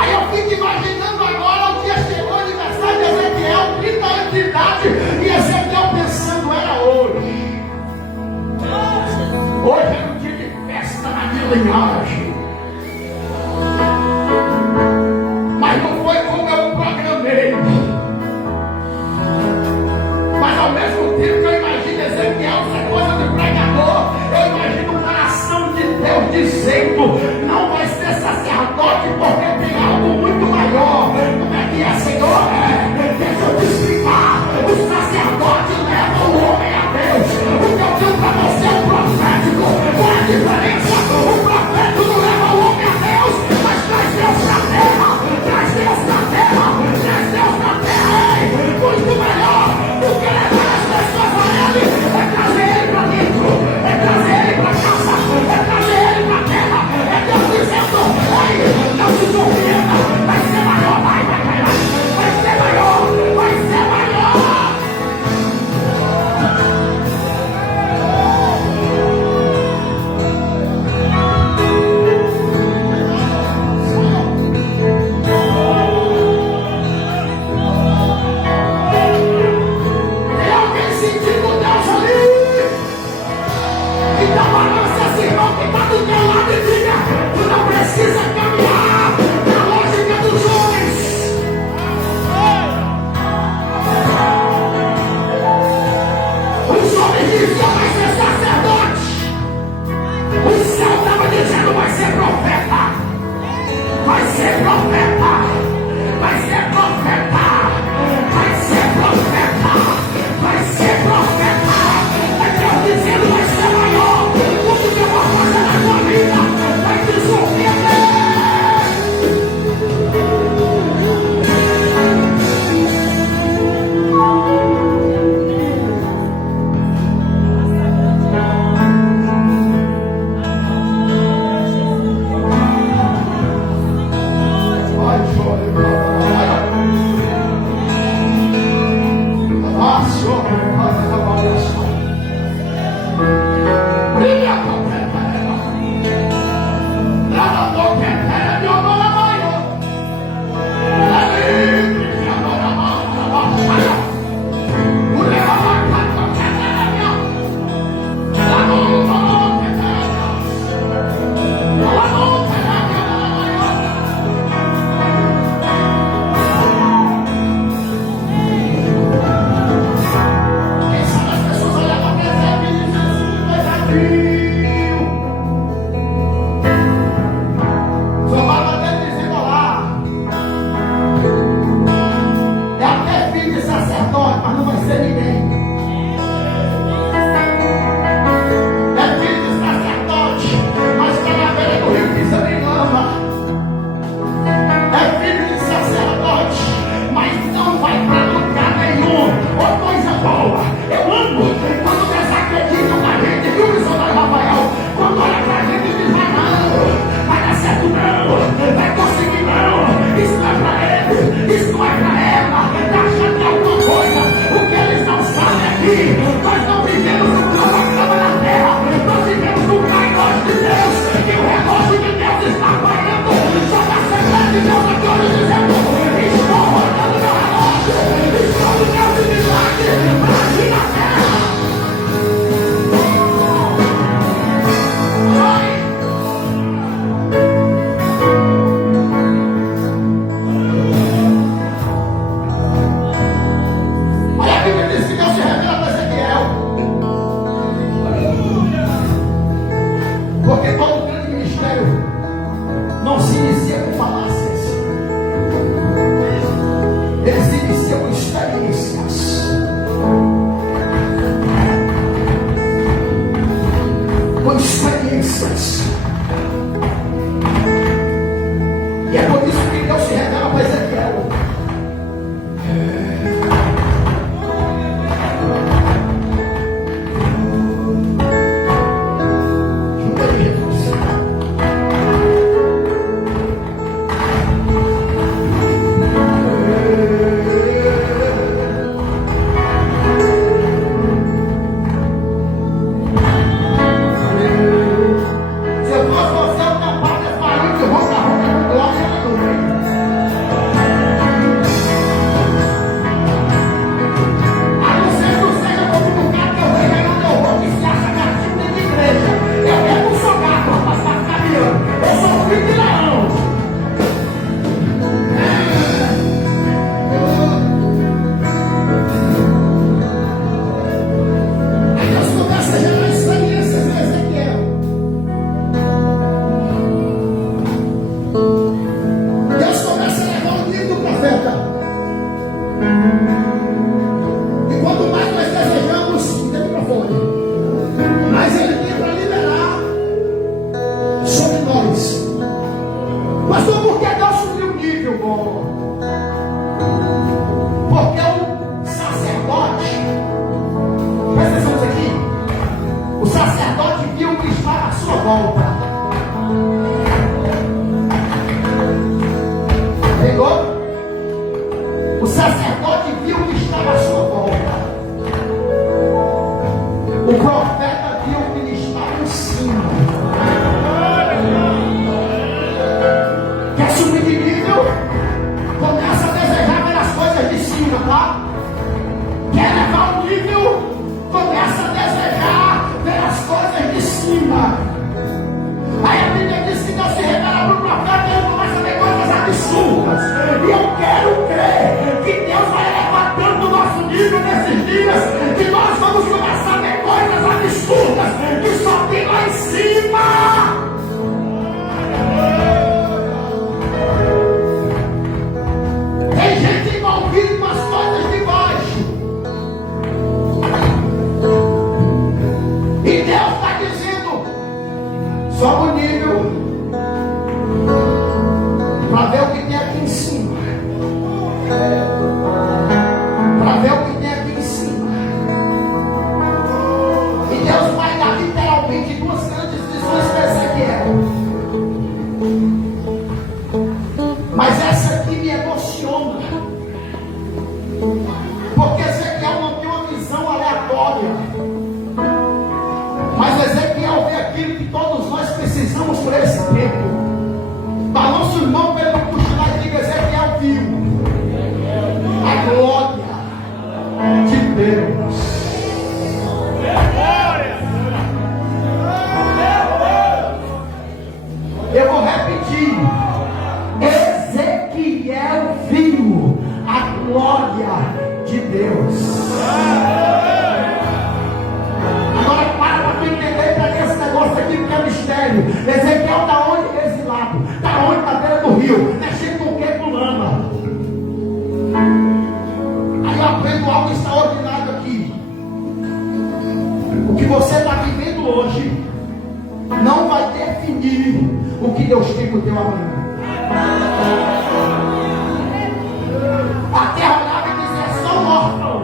Aí eu fico imaginando agora, o dia chegou, aniversário de Ezequiel, 30 anos de idade, e Ezequiel pensando: era hoje. Hoje era um dia de festa na linhagem. Mas não foi como eu programei. Mas ao mesmo tempo que eu imagino Ezequiel ser coisa de pregador, eu imagino uma nação de Deus dizendo: não vai ser sacerdote porque tem algo muito maior. Como é que é, Senhor? Deixa eu te explicar. O sacerdote leva o homem a Deus. O que eu tenho para você é o profético. Qual é a diferença? O profeta não leva o homem a Deus, mas traz Deus para a terra. Traz Deus para a terra. Traz Deus para a terra. Ei, muito melhor do que levar as pessoas a ele. É trazer ele para dentro. É trazer ele para casa. É trazer ele para a terra. É Deus dizendo: ei, não se surpreenda. Vai ser maior. Vai ser maior. Vai ser maior. Tem alguém sentindo Deus ali? Então balança esse irmão que está do teu lado e diga: tu não precisa caminhar na lógica dos homens. Os homens diziam: vai ser sacerdote. O céu estava dizendo: vai ser profeta. Vai ser profeta. Vai ser profeta. Vai ser profeta. Vai ser profeta. É Deus dizendo: vai ser maior. Tudo que eu vou fazer na tua vida vai te surpreender. Pegou? O sacerdote viu que estava à sua volta. O profeta viu que ele estava em cima. Quer subir de nível? Começa a desejar pelas coisas de cima, tá? Quer levar o nível? Começa a desejar pelas coisas de cima. Aí a Bíblia diz que Deus se revela para o profeta e ele começa a ver coisas absurdas. E eu quero crer que Deus vai levantando o nosso nível nesses dias, que nós vamos começar a ver coisas absurdas que só tem lá em cima. Tem gente envolvida com as coisas de baixo. E Deus está dizendo: sobe o nível para ver o que tem aqui em cima. Para ver o que tem aqui em cima. E Deus vai dar literalmente duas grandes visões para Ezequiel. Mas essa aqui me emociona. Porque Ezequiel não tem uma visão aleatória. Mas Ezequiel vê aquilo que todos nós precisamos por esse tempo. Balança o irmão pelo puxo lá e diga: Ezequiel viu a glória de Deus. Eu vou repetir: Ezequiel viu a glória de Deus. Agora para tu entender para esse negócio aqui que é mistério. Ezequiel está onde? Exilado. Está onde? Na beira do rio. Mexendo com o que? Com lama. Aí eu aprendo algo extraordinário aqui. O que você está vivendo hoje não vai definir o que Deus tem no teu amanhã. A terra olhava e dizia: é só um órfão.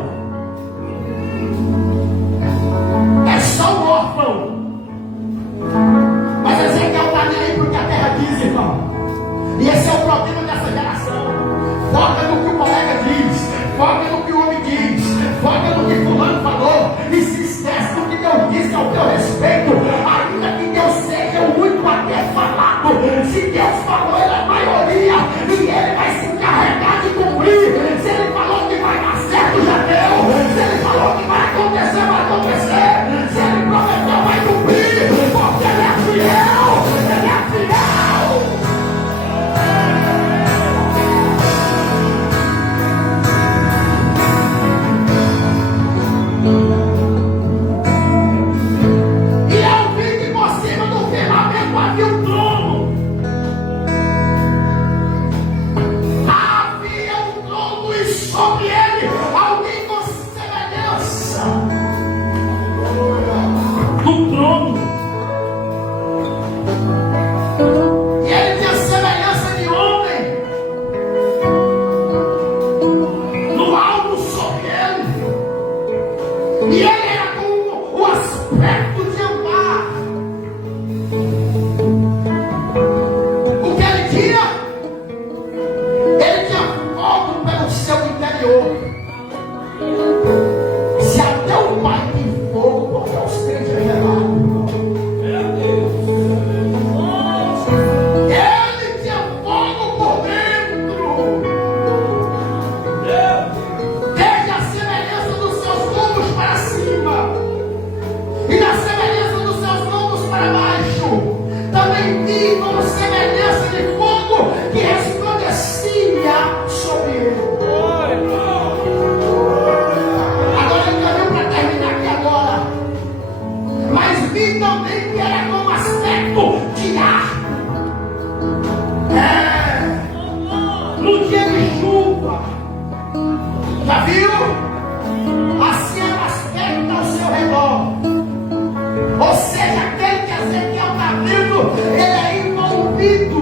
É só um órfão. Mas Ezequiel está nem aí porque a terra diz, irmão. E esse é o problema dessa geração. Foca no que o colega diz, foca no que o homem diz, foca no que fulano falou, e se esquece do que Deus disse ao teu respeito. Ainda que Deus seja o único a ter falado, se Deus falou, ele é a maioria, e ele vai se encarregar de cumprir. Se ele falou que vai dar certo, já deu. Se ele falou que vai acontecer, vai acontecer. Se ele prometeu, vai cumprir, porque ele é fiel. Ele é fiel. E eu vi que por cima do firmamento havia um trono. Havia um trono e sobre ele alguém com semelhança do trono. E ele tinha semelhança de homem. No alto sobre ele. E ele era com o aspecto de andar. O que ele tinha? Ele tinha fogo pelo seu interior. Se até o Pai tem fogo, porque os crentes é gelado. Ele tinha fogo por dentro. Desde a semelhança dos seus lombos para cima e da semelhança dos seus lombos para baixo, também vi como semelhança de fogo que resplandecia sobre ele. Agora ele caminhou para terminar aqui agora. Mas vi também que era como aspecto de ar. No dia de chuva. Já viu? Assim é o aspecto ao seu redor. Ou seja, aquele que Ezequiel está vendo, ele é envolvido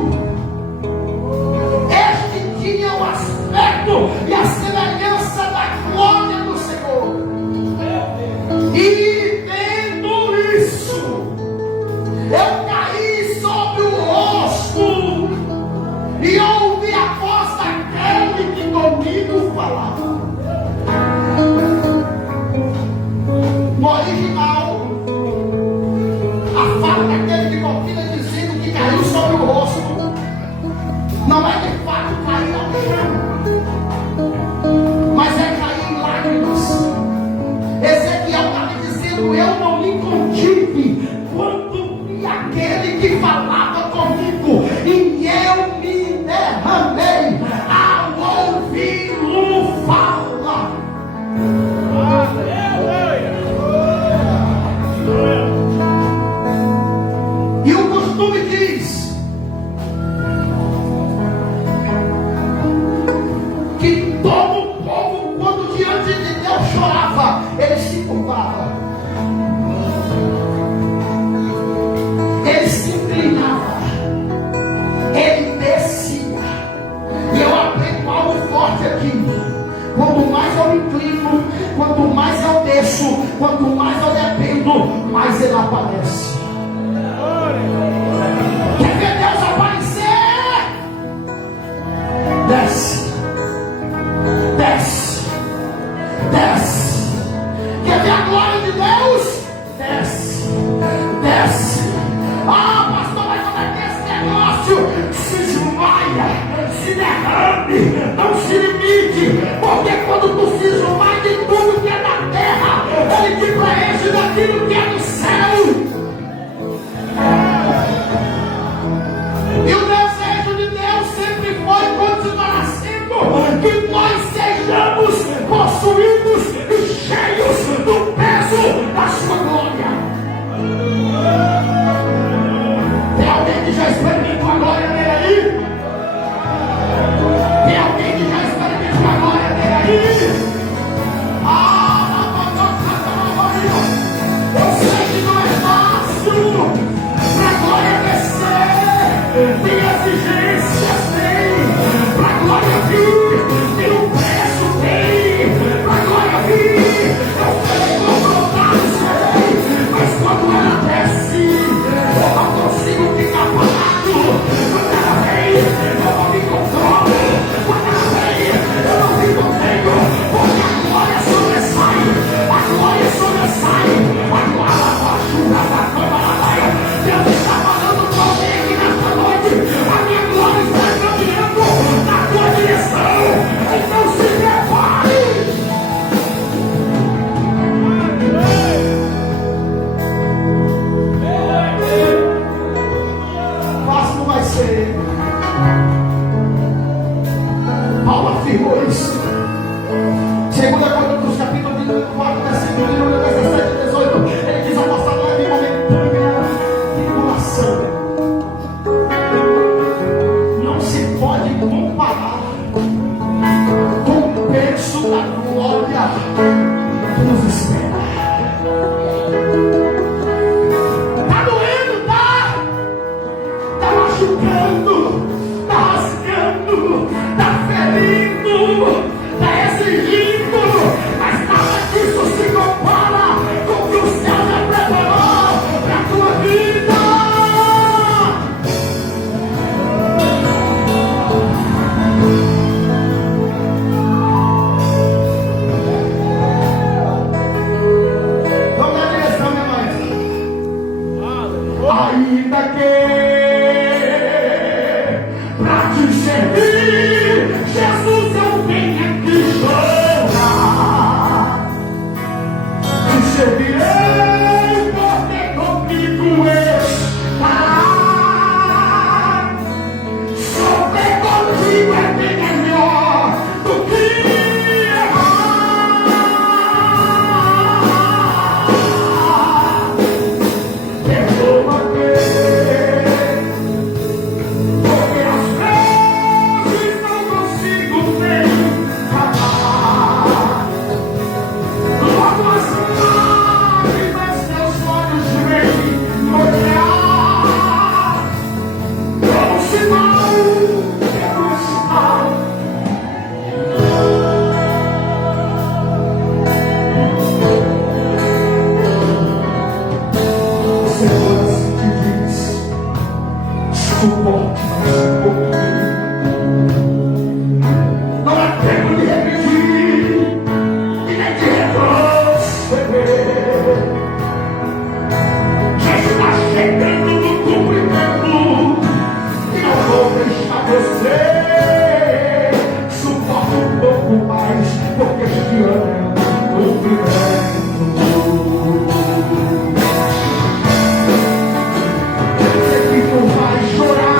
alguém que já experimentou a glória dele aí? Tem alguém que já experimentou a glória dele aí? Eu sei que não é fácil para a glória descer. Tem exigências, tem. Para a glória vir, tem um preço, tem. Para a glória vir, eu sei confrontar, sei. Mas quando ela desce, eu não consigo ficar parado. Quando ela vem, eu não me controlo. Quando ela vem, eu não me contenho. Porque a glória sobressai. A glória sobressai. A glória ajuda a câmara raia. Deus está falando com alguém aqui nesta noite. A minha glória está caminhando na tua direção. Então se prepare. Próximo vai ser. Paulo afirmou isso. 2 Coríntios capítulo 24, versículo 17 e 18. Ele diz: a nossa leve momentânea tribulação não se pode comparar com o peso da glória que nos espera. Tá doendo, tá? Tá machucando, tá rasgando, tá ferindo, tá exigindo, mas nada disso se compara com o que o céu já preparou para a tua vida. Vamos na direção, minha mãe. Ainda que pra te servir, Jesus, eu venho aqui chorar. Te servirei porque comigo está. Sofrer contigo é bem melhor do que errar. Perdoa-me, porque às vezes não consigo nem falar. Logo as lágrimas meus olhos vêm molhar. Como sinal, como sinal. O Senhor assim te diz: suporte mais um pouquinho. Não é tempo de repetir e nem de retroceder. Já está chegando no cumprimento e não vou deixar você. Suporte um pouco mais, porque este ano é um cumprimento. Sei que tu vai chorar.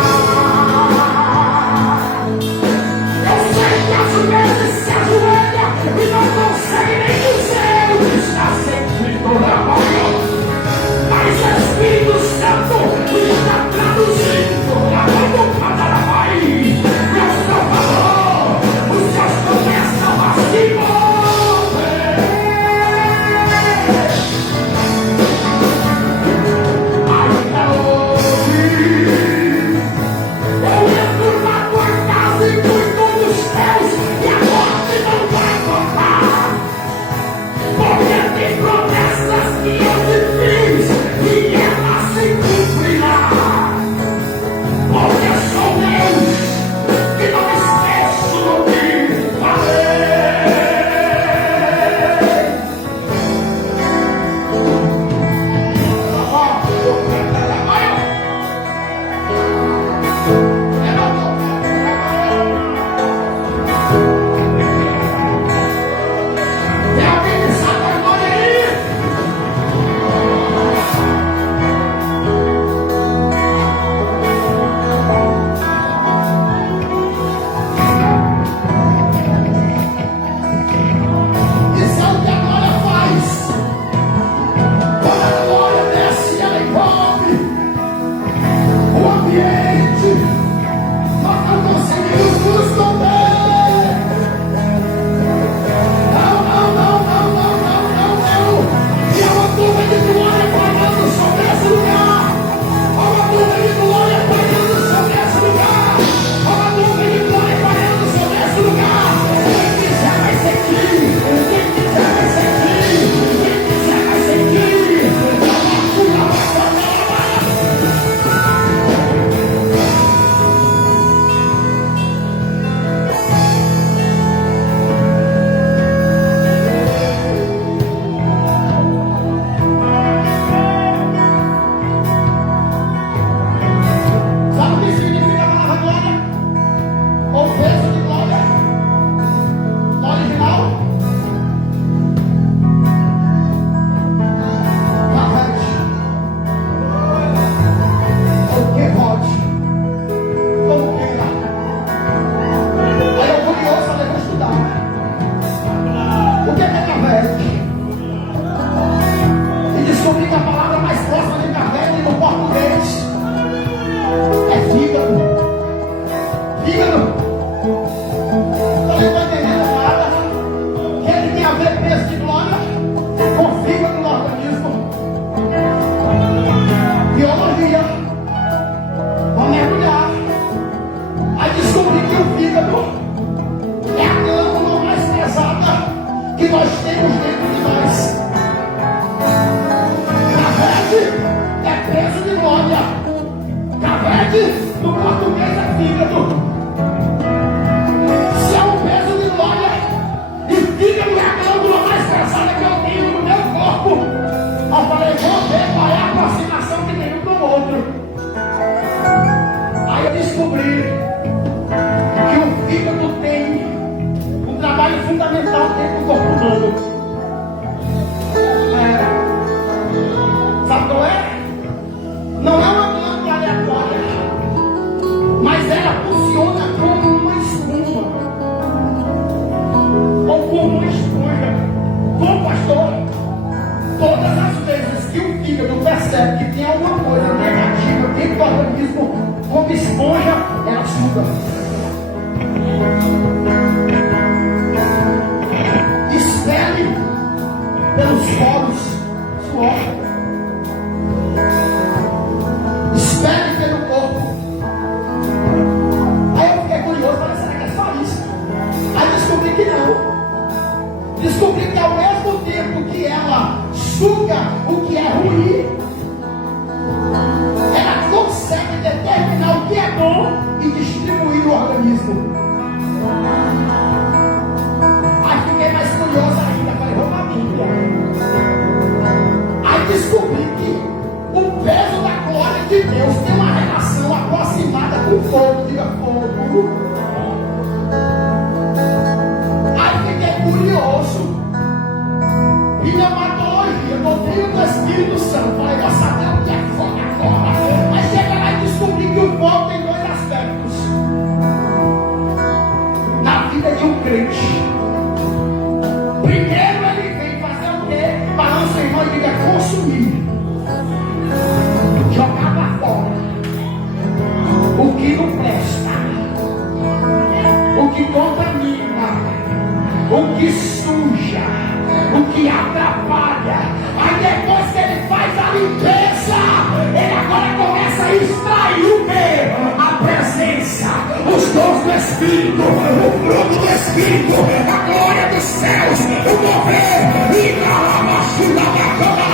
que no português é fígado. Se é um peso de glória, e fígado é a glândula mais pesada que eu tenho no meu corpo, eu falei, vou ver qual é a aproximação que tem um com o outro. Aí eu descobri que o fígado tem um trabalho fundamental dentro do corpo humano. Sabe qual é? Não é uma glândula aleatória, mas ela funciona como uma espuma ou como uma esponja. Bom, pastor, todas as vezes que o fígado percebe que tem alguma coisa negativa dentro do organismo, como esponja, ela suga. Expele pelos poros suor. Espere pelo corpo. Aí eu fiquei curioso, falei, será que é só isso? Aí descobri que não. Descobri que ao mesmo tempo que ela suga o que é ruim, ela consegue determinar o que é bom e distribuir no organismo. Aí fiquei mais curioso ainda, falei, vamos à Bíblia. Aí descobri que o peso da glória de Deus tem uma relação aproximada com o fogo. Diga fogo. Aí fiquei curioso. Pneumatologia, doutrina do Espírito Santo. Falei, vou saber o que é fogo agora. Mas chega lá e descobri que o fogo tem dois aspectos na vida de um crente. Primeiro ele vem fazer o quê? Balança em mão e diga consumir. Jogar para fora o que não presta, o que contamina, o que suja, o que atrapalha. Aí depois que ele faz a limpeza, ele agora começa a extrair o quê? A presença, os dons do Espírito, o fruto do Espírito, a glória dos céus, o mover, e na chuva da cama,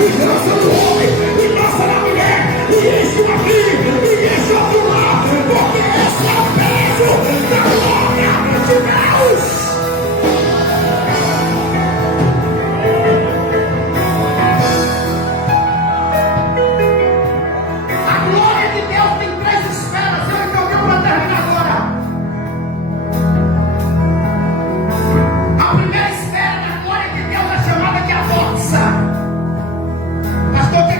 e dança do homem, e dança da mulher, e isso aqui, e isso aqui lá, porque esse é o peso da glória de Deus. A glória de Deus tem três esferas, eu entendi para terminar agora. A primeira esfera da glória de Deus é chamada de a doxa. Pastor, o que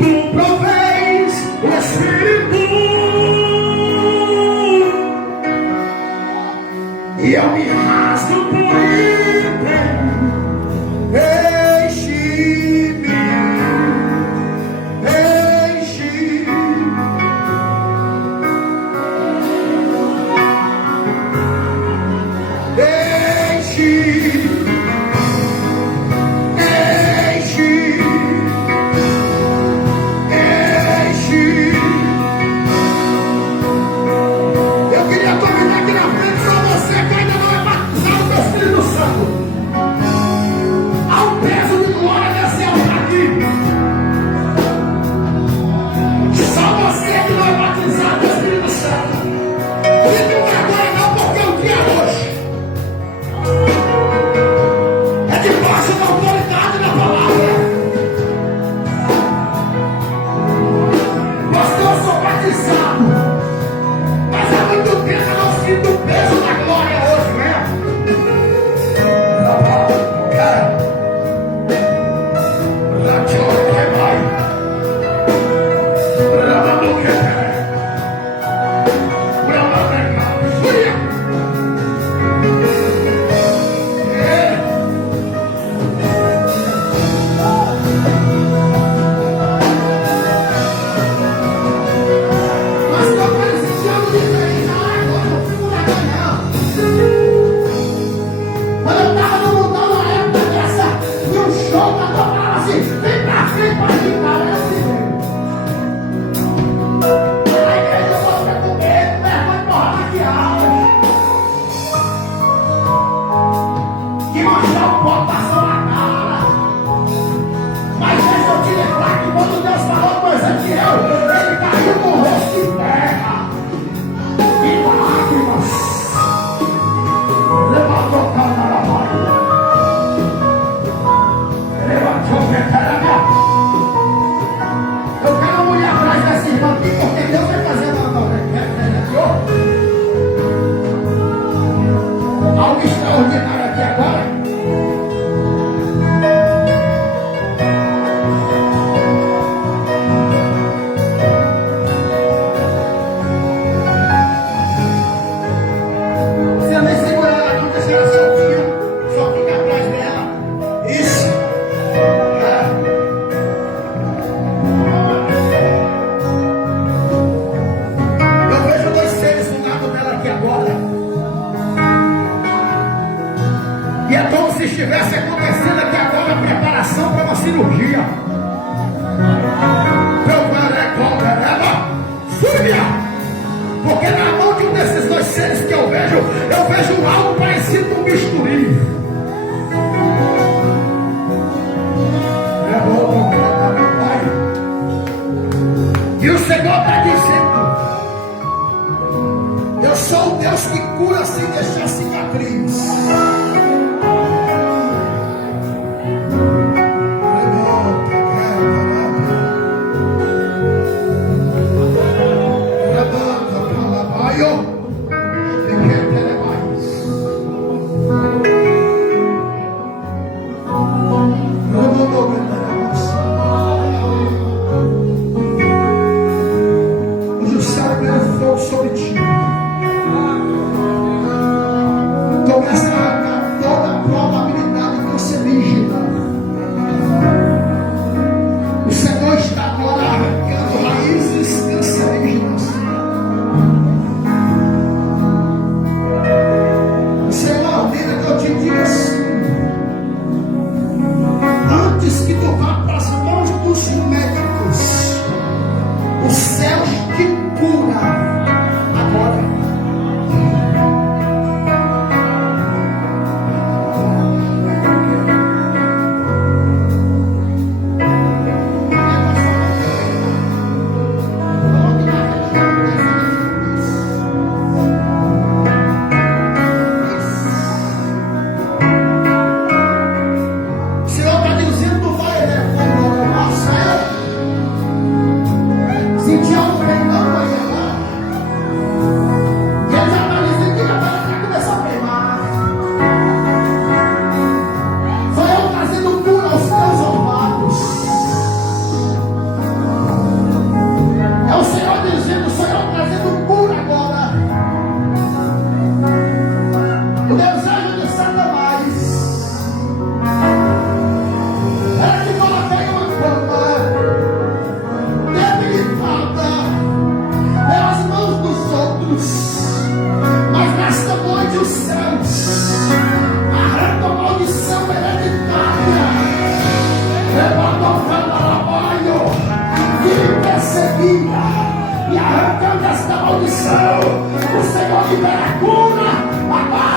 Tu provês o Espírito e eu me rasgo por inteiro. Enche-me, enche. Eu queria convidar aqui na frente só você que ainda não é batizado do Espírito Santo. Há um peso de glória nesse altar aqui. Só você que não é batizado do Espírito Santo. Fique com vergonha não, porque é o dia hoje. É debaixo da autoridade da palavra. Pastor, eu sou batizado, mas há muito tempo eu não sinto o peso da glória hoje, né? Mas estou precisando de treinar agora no fim da manhã. Quando eu estava no mundão na época dessa, e um show da falava assim, vem pra frente pra ficar, é assim. Na igreja eu vou ficar com medo, vergonha de morrer maquiada. Que manchar o pó passou na cara. Mas deixa eu te lembrar que quando Deus falou com Ezequiel, ele caiu com o rosto em terra. E lágrimas. Levantou a cara na mão. Levantou a cara na mão. Eu quero uma mulher atrás dessa irmã aqui, porque Deus vai fazer uma algo extraordinário aqui agora. Você nem segura ela não, deixa ela soltinha. Só fica atrás dela. Isso. Eu vejo dois seres do lado dela aqui agora. E é como se estivesse acontecendo aqui agora a preparação para uma cirurgia. Porque na mão de um desses dois seres que eu vejo algo parecido com um bisturi. E o Senhor está dizendo: eu sou o Deus que cura sem deixar cicatriz. Hoje o céu é fogo sobre ti. Começa a arrancar toda a probabilidade cancerígena. O Senhor está agora arrancando raízes cancerígenas. O Senhor ordena que eu te diga assim: maldição. O Senhor libera a cura agora.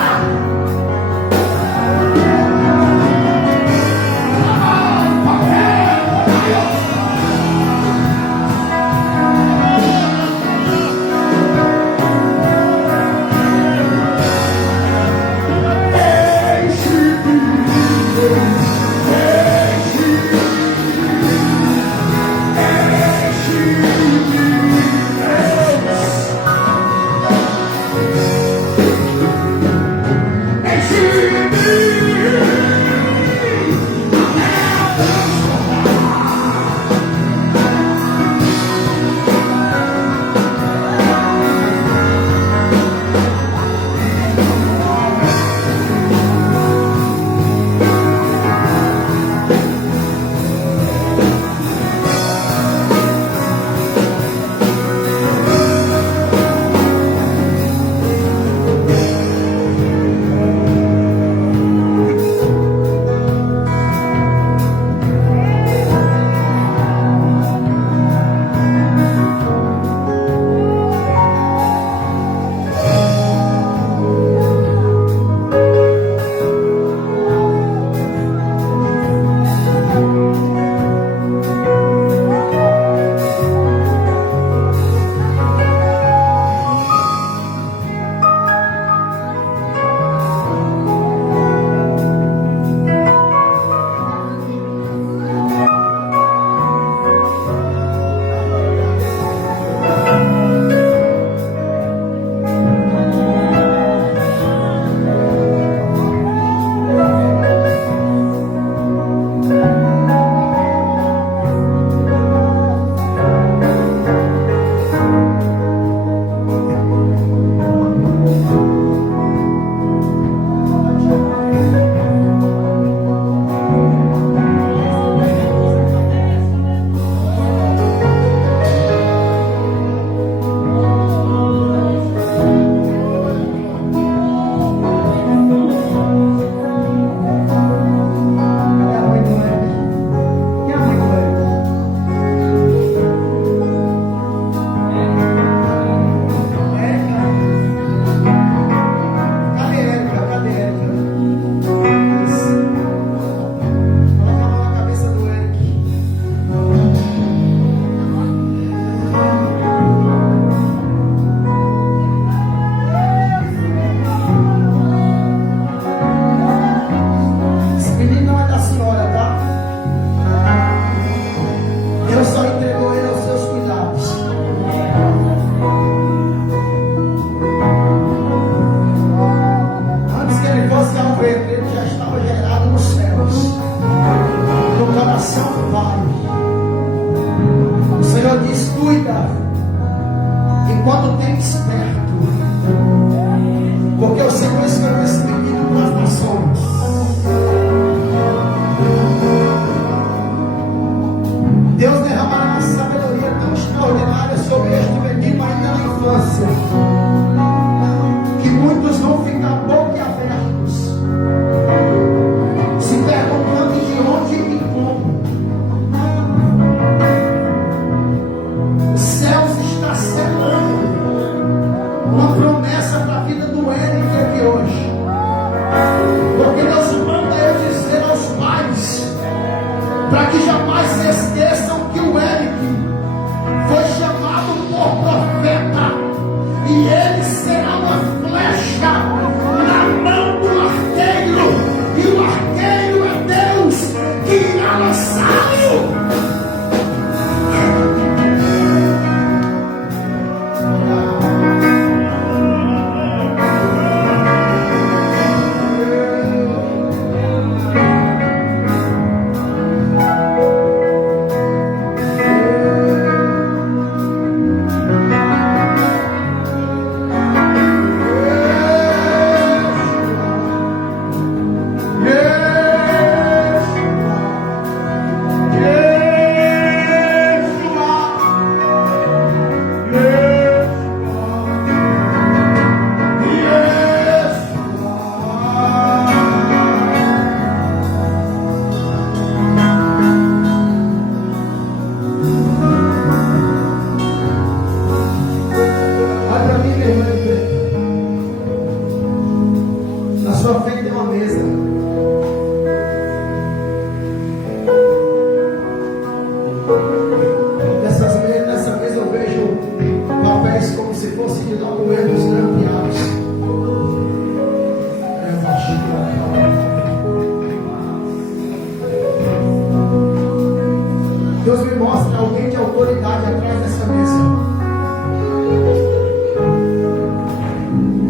Deus me mostra alguém de autoridade atrás dessa mesa.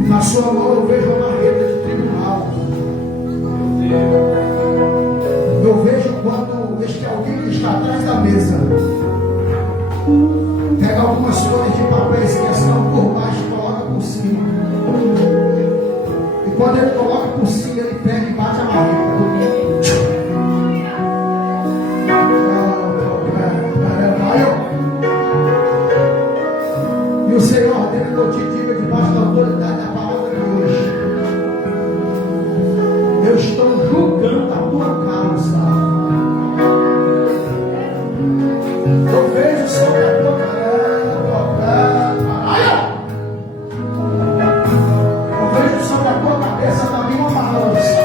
Na sua mão eu vejo uma marreta de tribunal. Eu vejo quando este alguém que está atrás da mesa pega algumas folhas de papéis que estão por baixo e coloca por cima. E quando ele coloca por cima, ele pega e bate a marreta. E o Senhor ordena que eu te diga debaixo da autoridade da palavra de hoje: eu estou julgando a tua causa. Eu vejo sobre a tua cabeça também uma balança.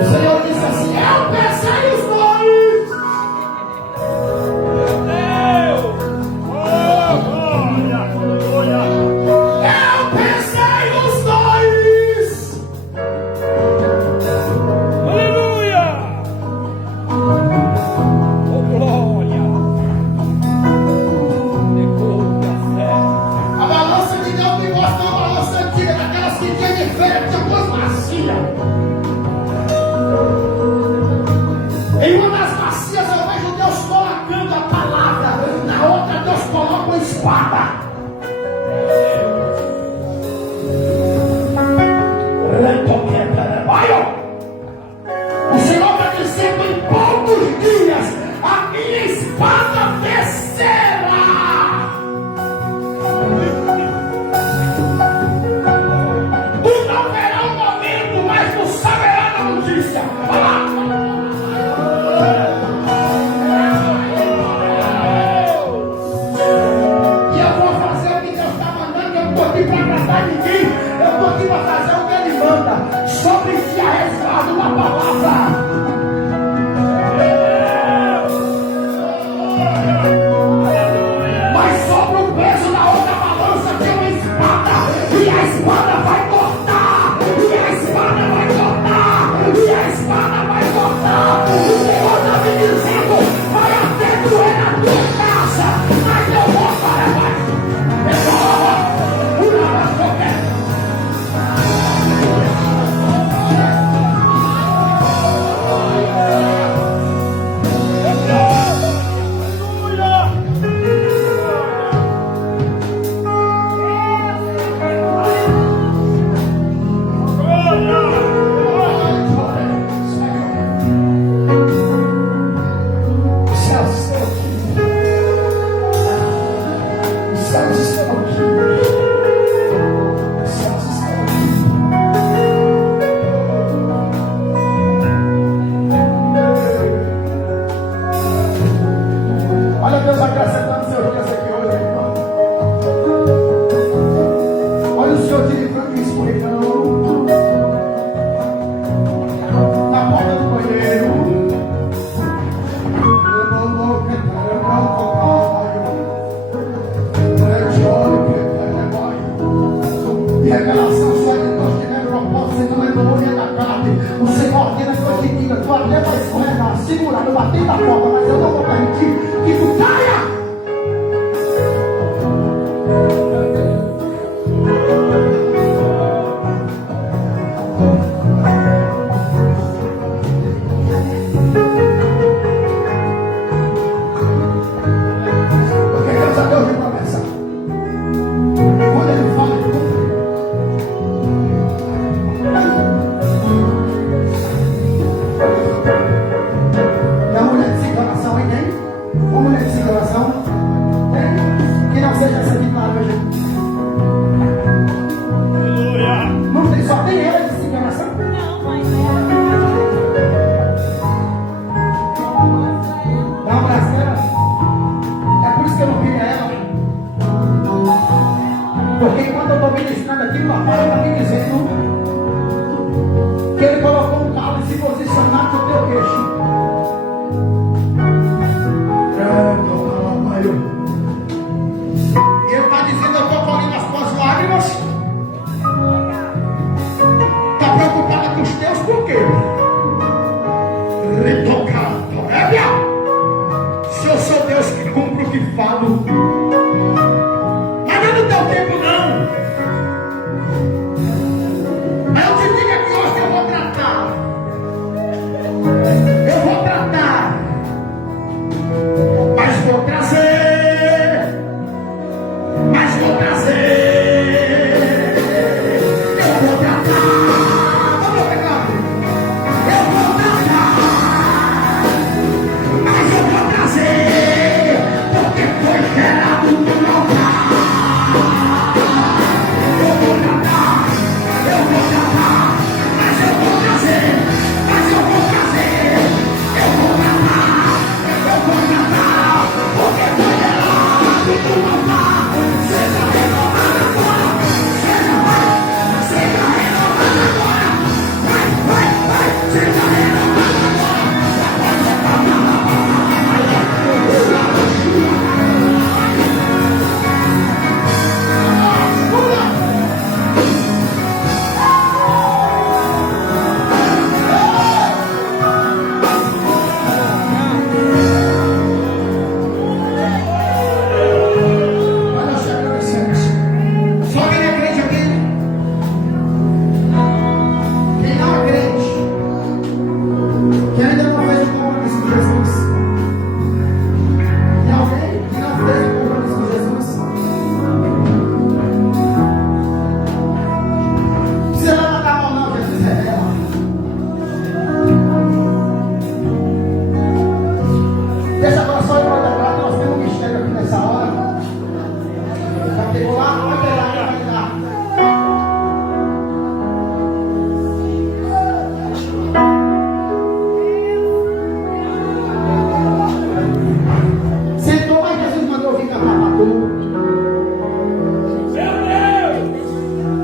O Senhor disse assim: eu pensei os dois. Eu pensei os dois. Aleluia! Oh, glória! A balança de Deus me mostra uma balança antiga, daquelas que tinha de feira, tinha duas bacias. Em uma das bacias eu vejo Deus colocando a palavra, na outra Deus coloca uma espada. O Senhor está dizendo: em poucos dias a minha espada descerá. Tu não verá o momento, mas tu saberá da notícia. E eu vou fazer o que Deus está mandando. Eu não estou aqui para agradar ninguém. Eu estou aqui para fazer o que Ele manda. Sobre si a resguardo da palavra. Mas sobre o peso da outra balança tem uma espada. E a espada vai cortar. E a espada vai cortar. E a espada vai cortar. O Senhor está me dizendo: vai até doer na tua casa, mas eu vou para baixo. Olha Deus acrescentando seu dias aqui hoje, irmão. Olha o Senhor te livrando de escorregão na porta do banheiro. E revelação só de Deus que tem propósito e não é glória da carne. O Senhor ordena que eu te diga: tu até vai escorregar, segurar, eu bati na porta, mas eu não vou permitir que tu caia. Porque Deus é Deus de promessa. Quando Ele fala, Ele cumpre. E a mulher de sem coração, hein? Uma mulher de sem coração.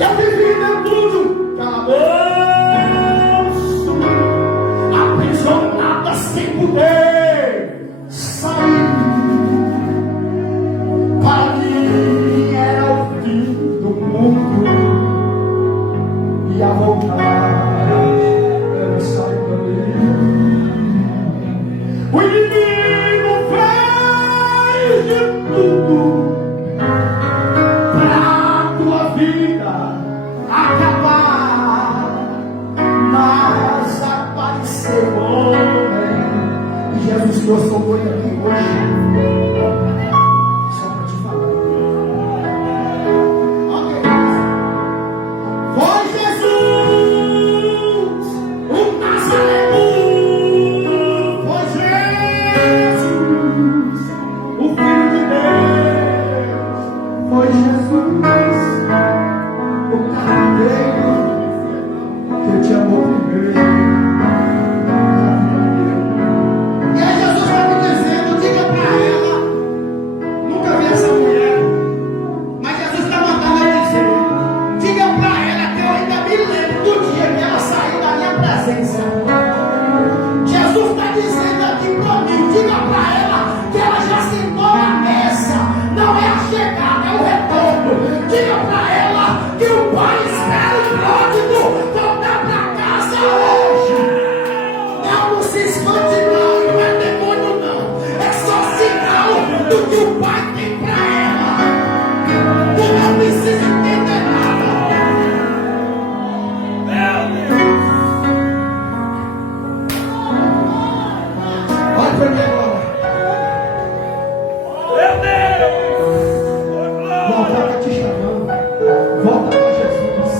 Eu vivi dentro de um calabouço, aprisionada sem poder sair. Para mim era o fim do mundo e a vontade era sair dali. O inimigo fez de tudo pra tua vida acabar, mas apareceu o homem e Jesus trouxe ele aqui hoje só para te falar. Ok. Foi Jesus o Nazareno, foi Jesus o Filho de Deus, foi Jesus o carpinteiro que te amou primeiro. E aí Jesus vai me dizendo, diga para ela, nunca vi essa mulher, mas Jesus está mandando eu dizer, diga para ela que eu ainda me lembro do dia que ela saiu da minha presença. Jesus está dizendo aqui para mim, diga para ela que ela já sentou na mesa, não é a chegada, é o retorno. Diga para ela que o Pai espera o pródigo voltar para casa hoje. Não se espante não, não é demônio não, é só sinal do que o Pai tem para ela. Tu não precisa entender nada. Olha para mim agora. Volta está te chamando. Volta para Jesus.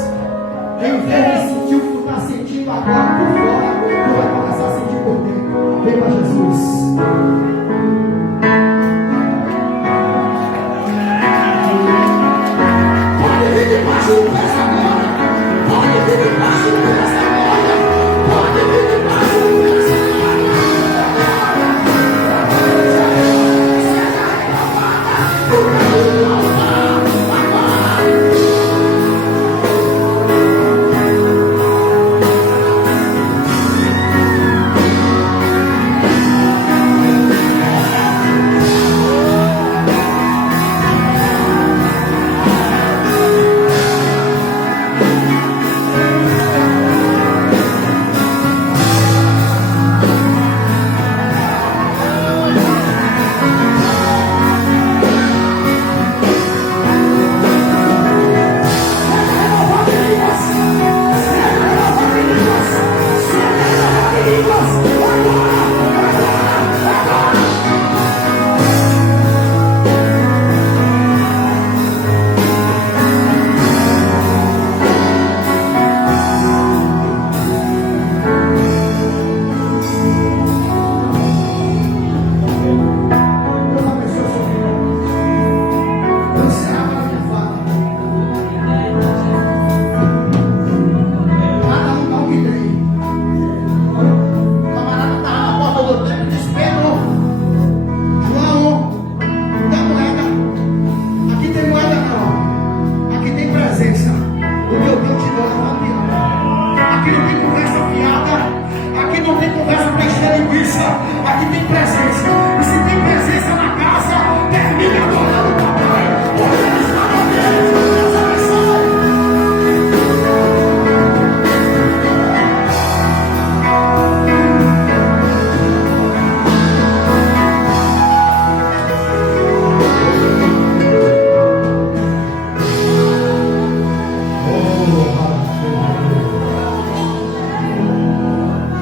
Em vez de sentir o que tu está sentindo agora por fora, tu vai começar a sentir por dentro. Vem para Jesus. Pode vir debaixo do pé agora. Pode vir debaixo do pé agora. Pode vir debaixo do pé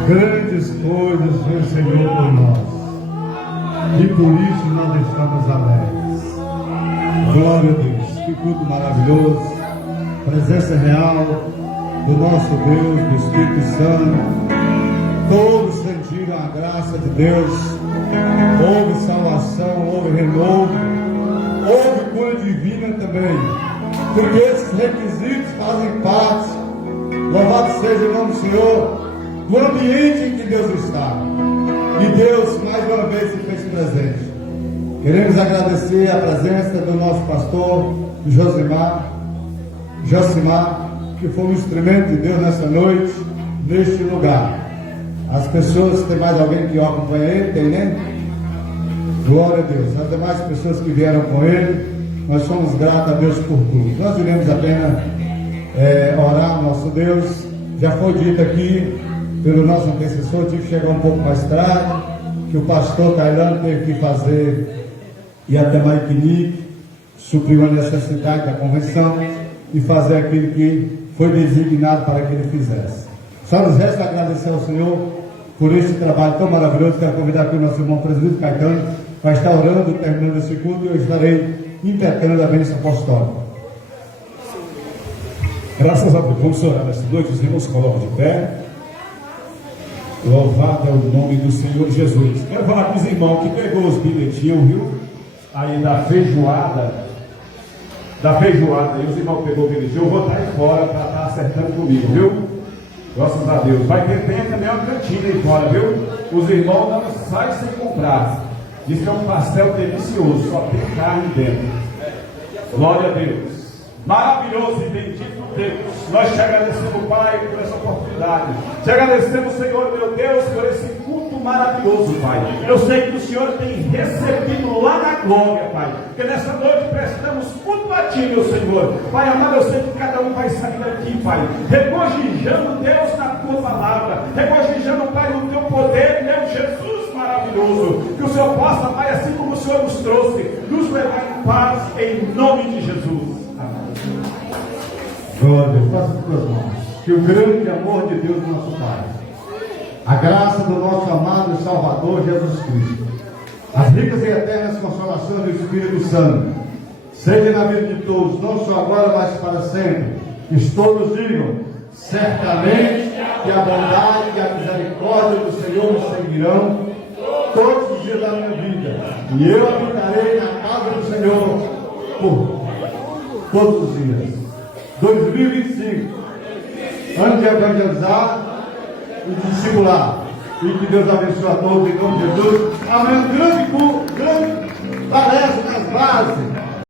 Grandes coisas fez o Senhor por nós, e por isso nós estamos alegres. Glória a Deus, que culto maravilhoso, presença real do nosso Deus, do Espírito Santo. Todos sentiram a graça de Deus, houve salvação, houve renovo, houve cura divina também, porque esses requisitos fazem parte, louvado seja o nome do Senhor, do ambiente em que Deus está. E Deus mais uma vez se fez presente. Queremos agradecer a presença do nosso pastor Josimar, Josimar, que foi um instrumento de Deus nessa noite, neste lugar. As pessoas, tem mais alguém que acompanha ele? Tem, né? Glória a Deus. As demais pessoas que vieram com ele, nós somos gratos a Deus por tudo. Nós iremos apenas orar ao nosso Deus. Já foi dito aqui pelo nosso antecessor, tive que chegar um pouco mais tarde, que o pastor Tailândia teve que fazer ir até Maiquinique, suprir a necessidade da convenção e fazer aquilo que foi designado para que ele fizesse. Só nos resta agradecer ao Senhor por este trabalho tão maravilhoso. Quero convidar aqui o nosso irmão Presbítero Caetano para estar orando, terminando esse culto, e eu estarei impetrando a bênção apostólica. Graças a Deus. Vamos orar nesta noite. Os irmãos se colocam de pé. Louvado é o nome do Senhor Jesus. Quero falar com os irmãos que pegou os bilhetinhos, viu? Aí da feijoada. E os irmãos pegou o bilhetinho. Eu vou estar aí fora para estar acertando comigo, viu? Graças a Deus. Vai ter também uma cantina aí fora, viu? Os irmãos não saem sem comprar. Diz que é um pastel delicioso, só tem carne dentro. Glória a Deus. Maravilhoso e bendito Deus. Nós te agradecemos, Pai, por essa oportunidade. Te agradecemos, Senhor, meu Deus, por esse culto maravilhoso, Pai. Eu sei que o Senhor tem recebido lá na glória, Pai. Que nessa noite prestamos culto a Ti, meu Senhor. Pai amado, eu sei que cada um vai sair daqui, Pai, regozijando, Deus, na Tua palavra, regozijando, Pai, no Teu poder, meu Jesus maravilhoso. Que o Senhor possa, Pai, assim como o Senhor nos trouxe, nos levar em paz, em nome de Jesus. Glória a Deus. Faça com as mãos. Que o grande amor de Deus, nosso Pai, a graça do nosso amado e Salvador Jesus Cristo, as ricas e eternas consolações do Espírito Santo, seja na vida de todos, não só agora, mas para sempre. Que todos digam: certamente que a bondade e a misericórdia do Senhor me seguirão todos os dias da minha vida, e eu habitarei na casa do Senhor por todos os dias. 2025, ano de evangelizar e discipular. E que Deus abençoe a todos em nome de Jesus. Amanhã, grande palestra nas bases.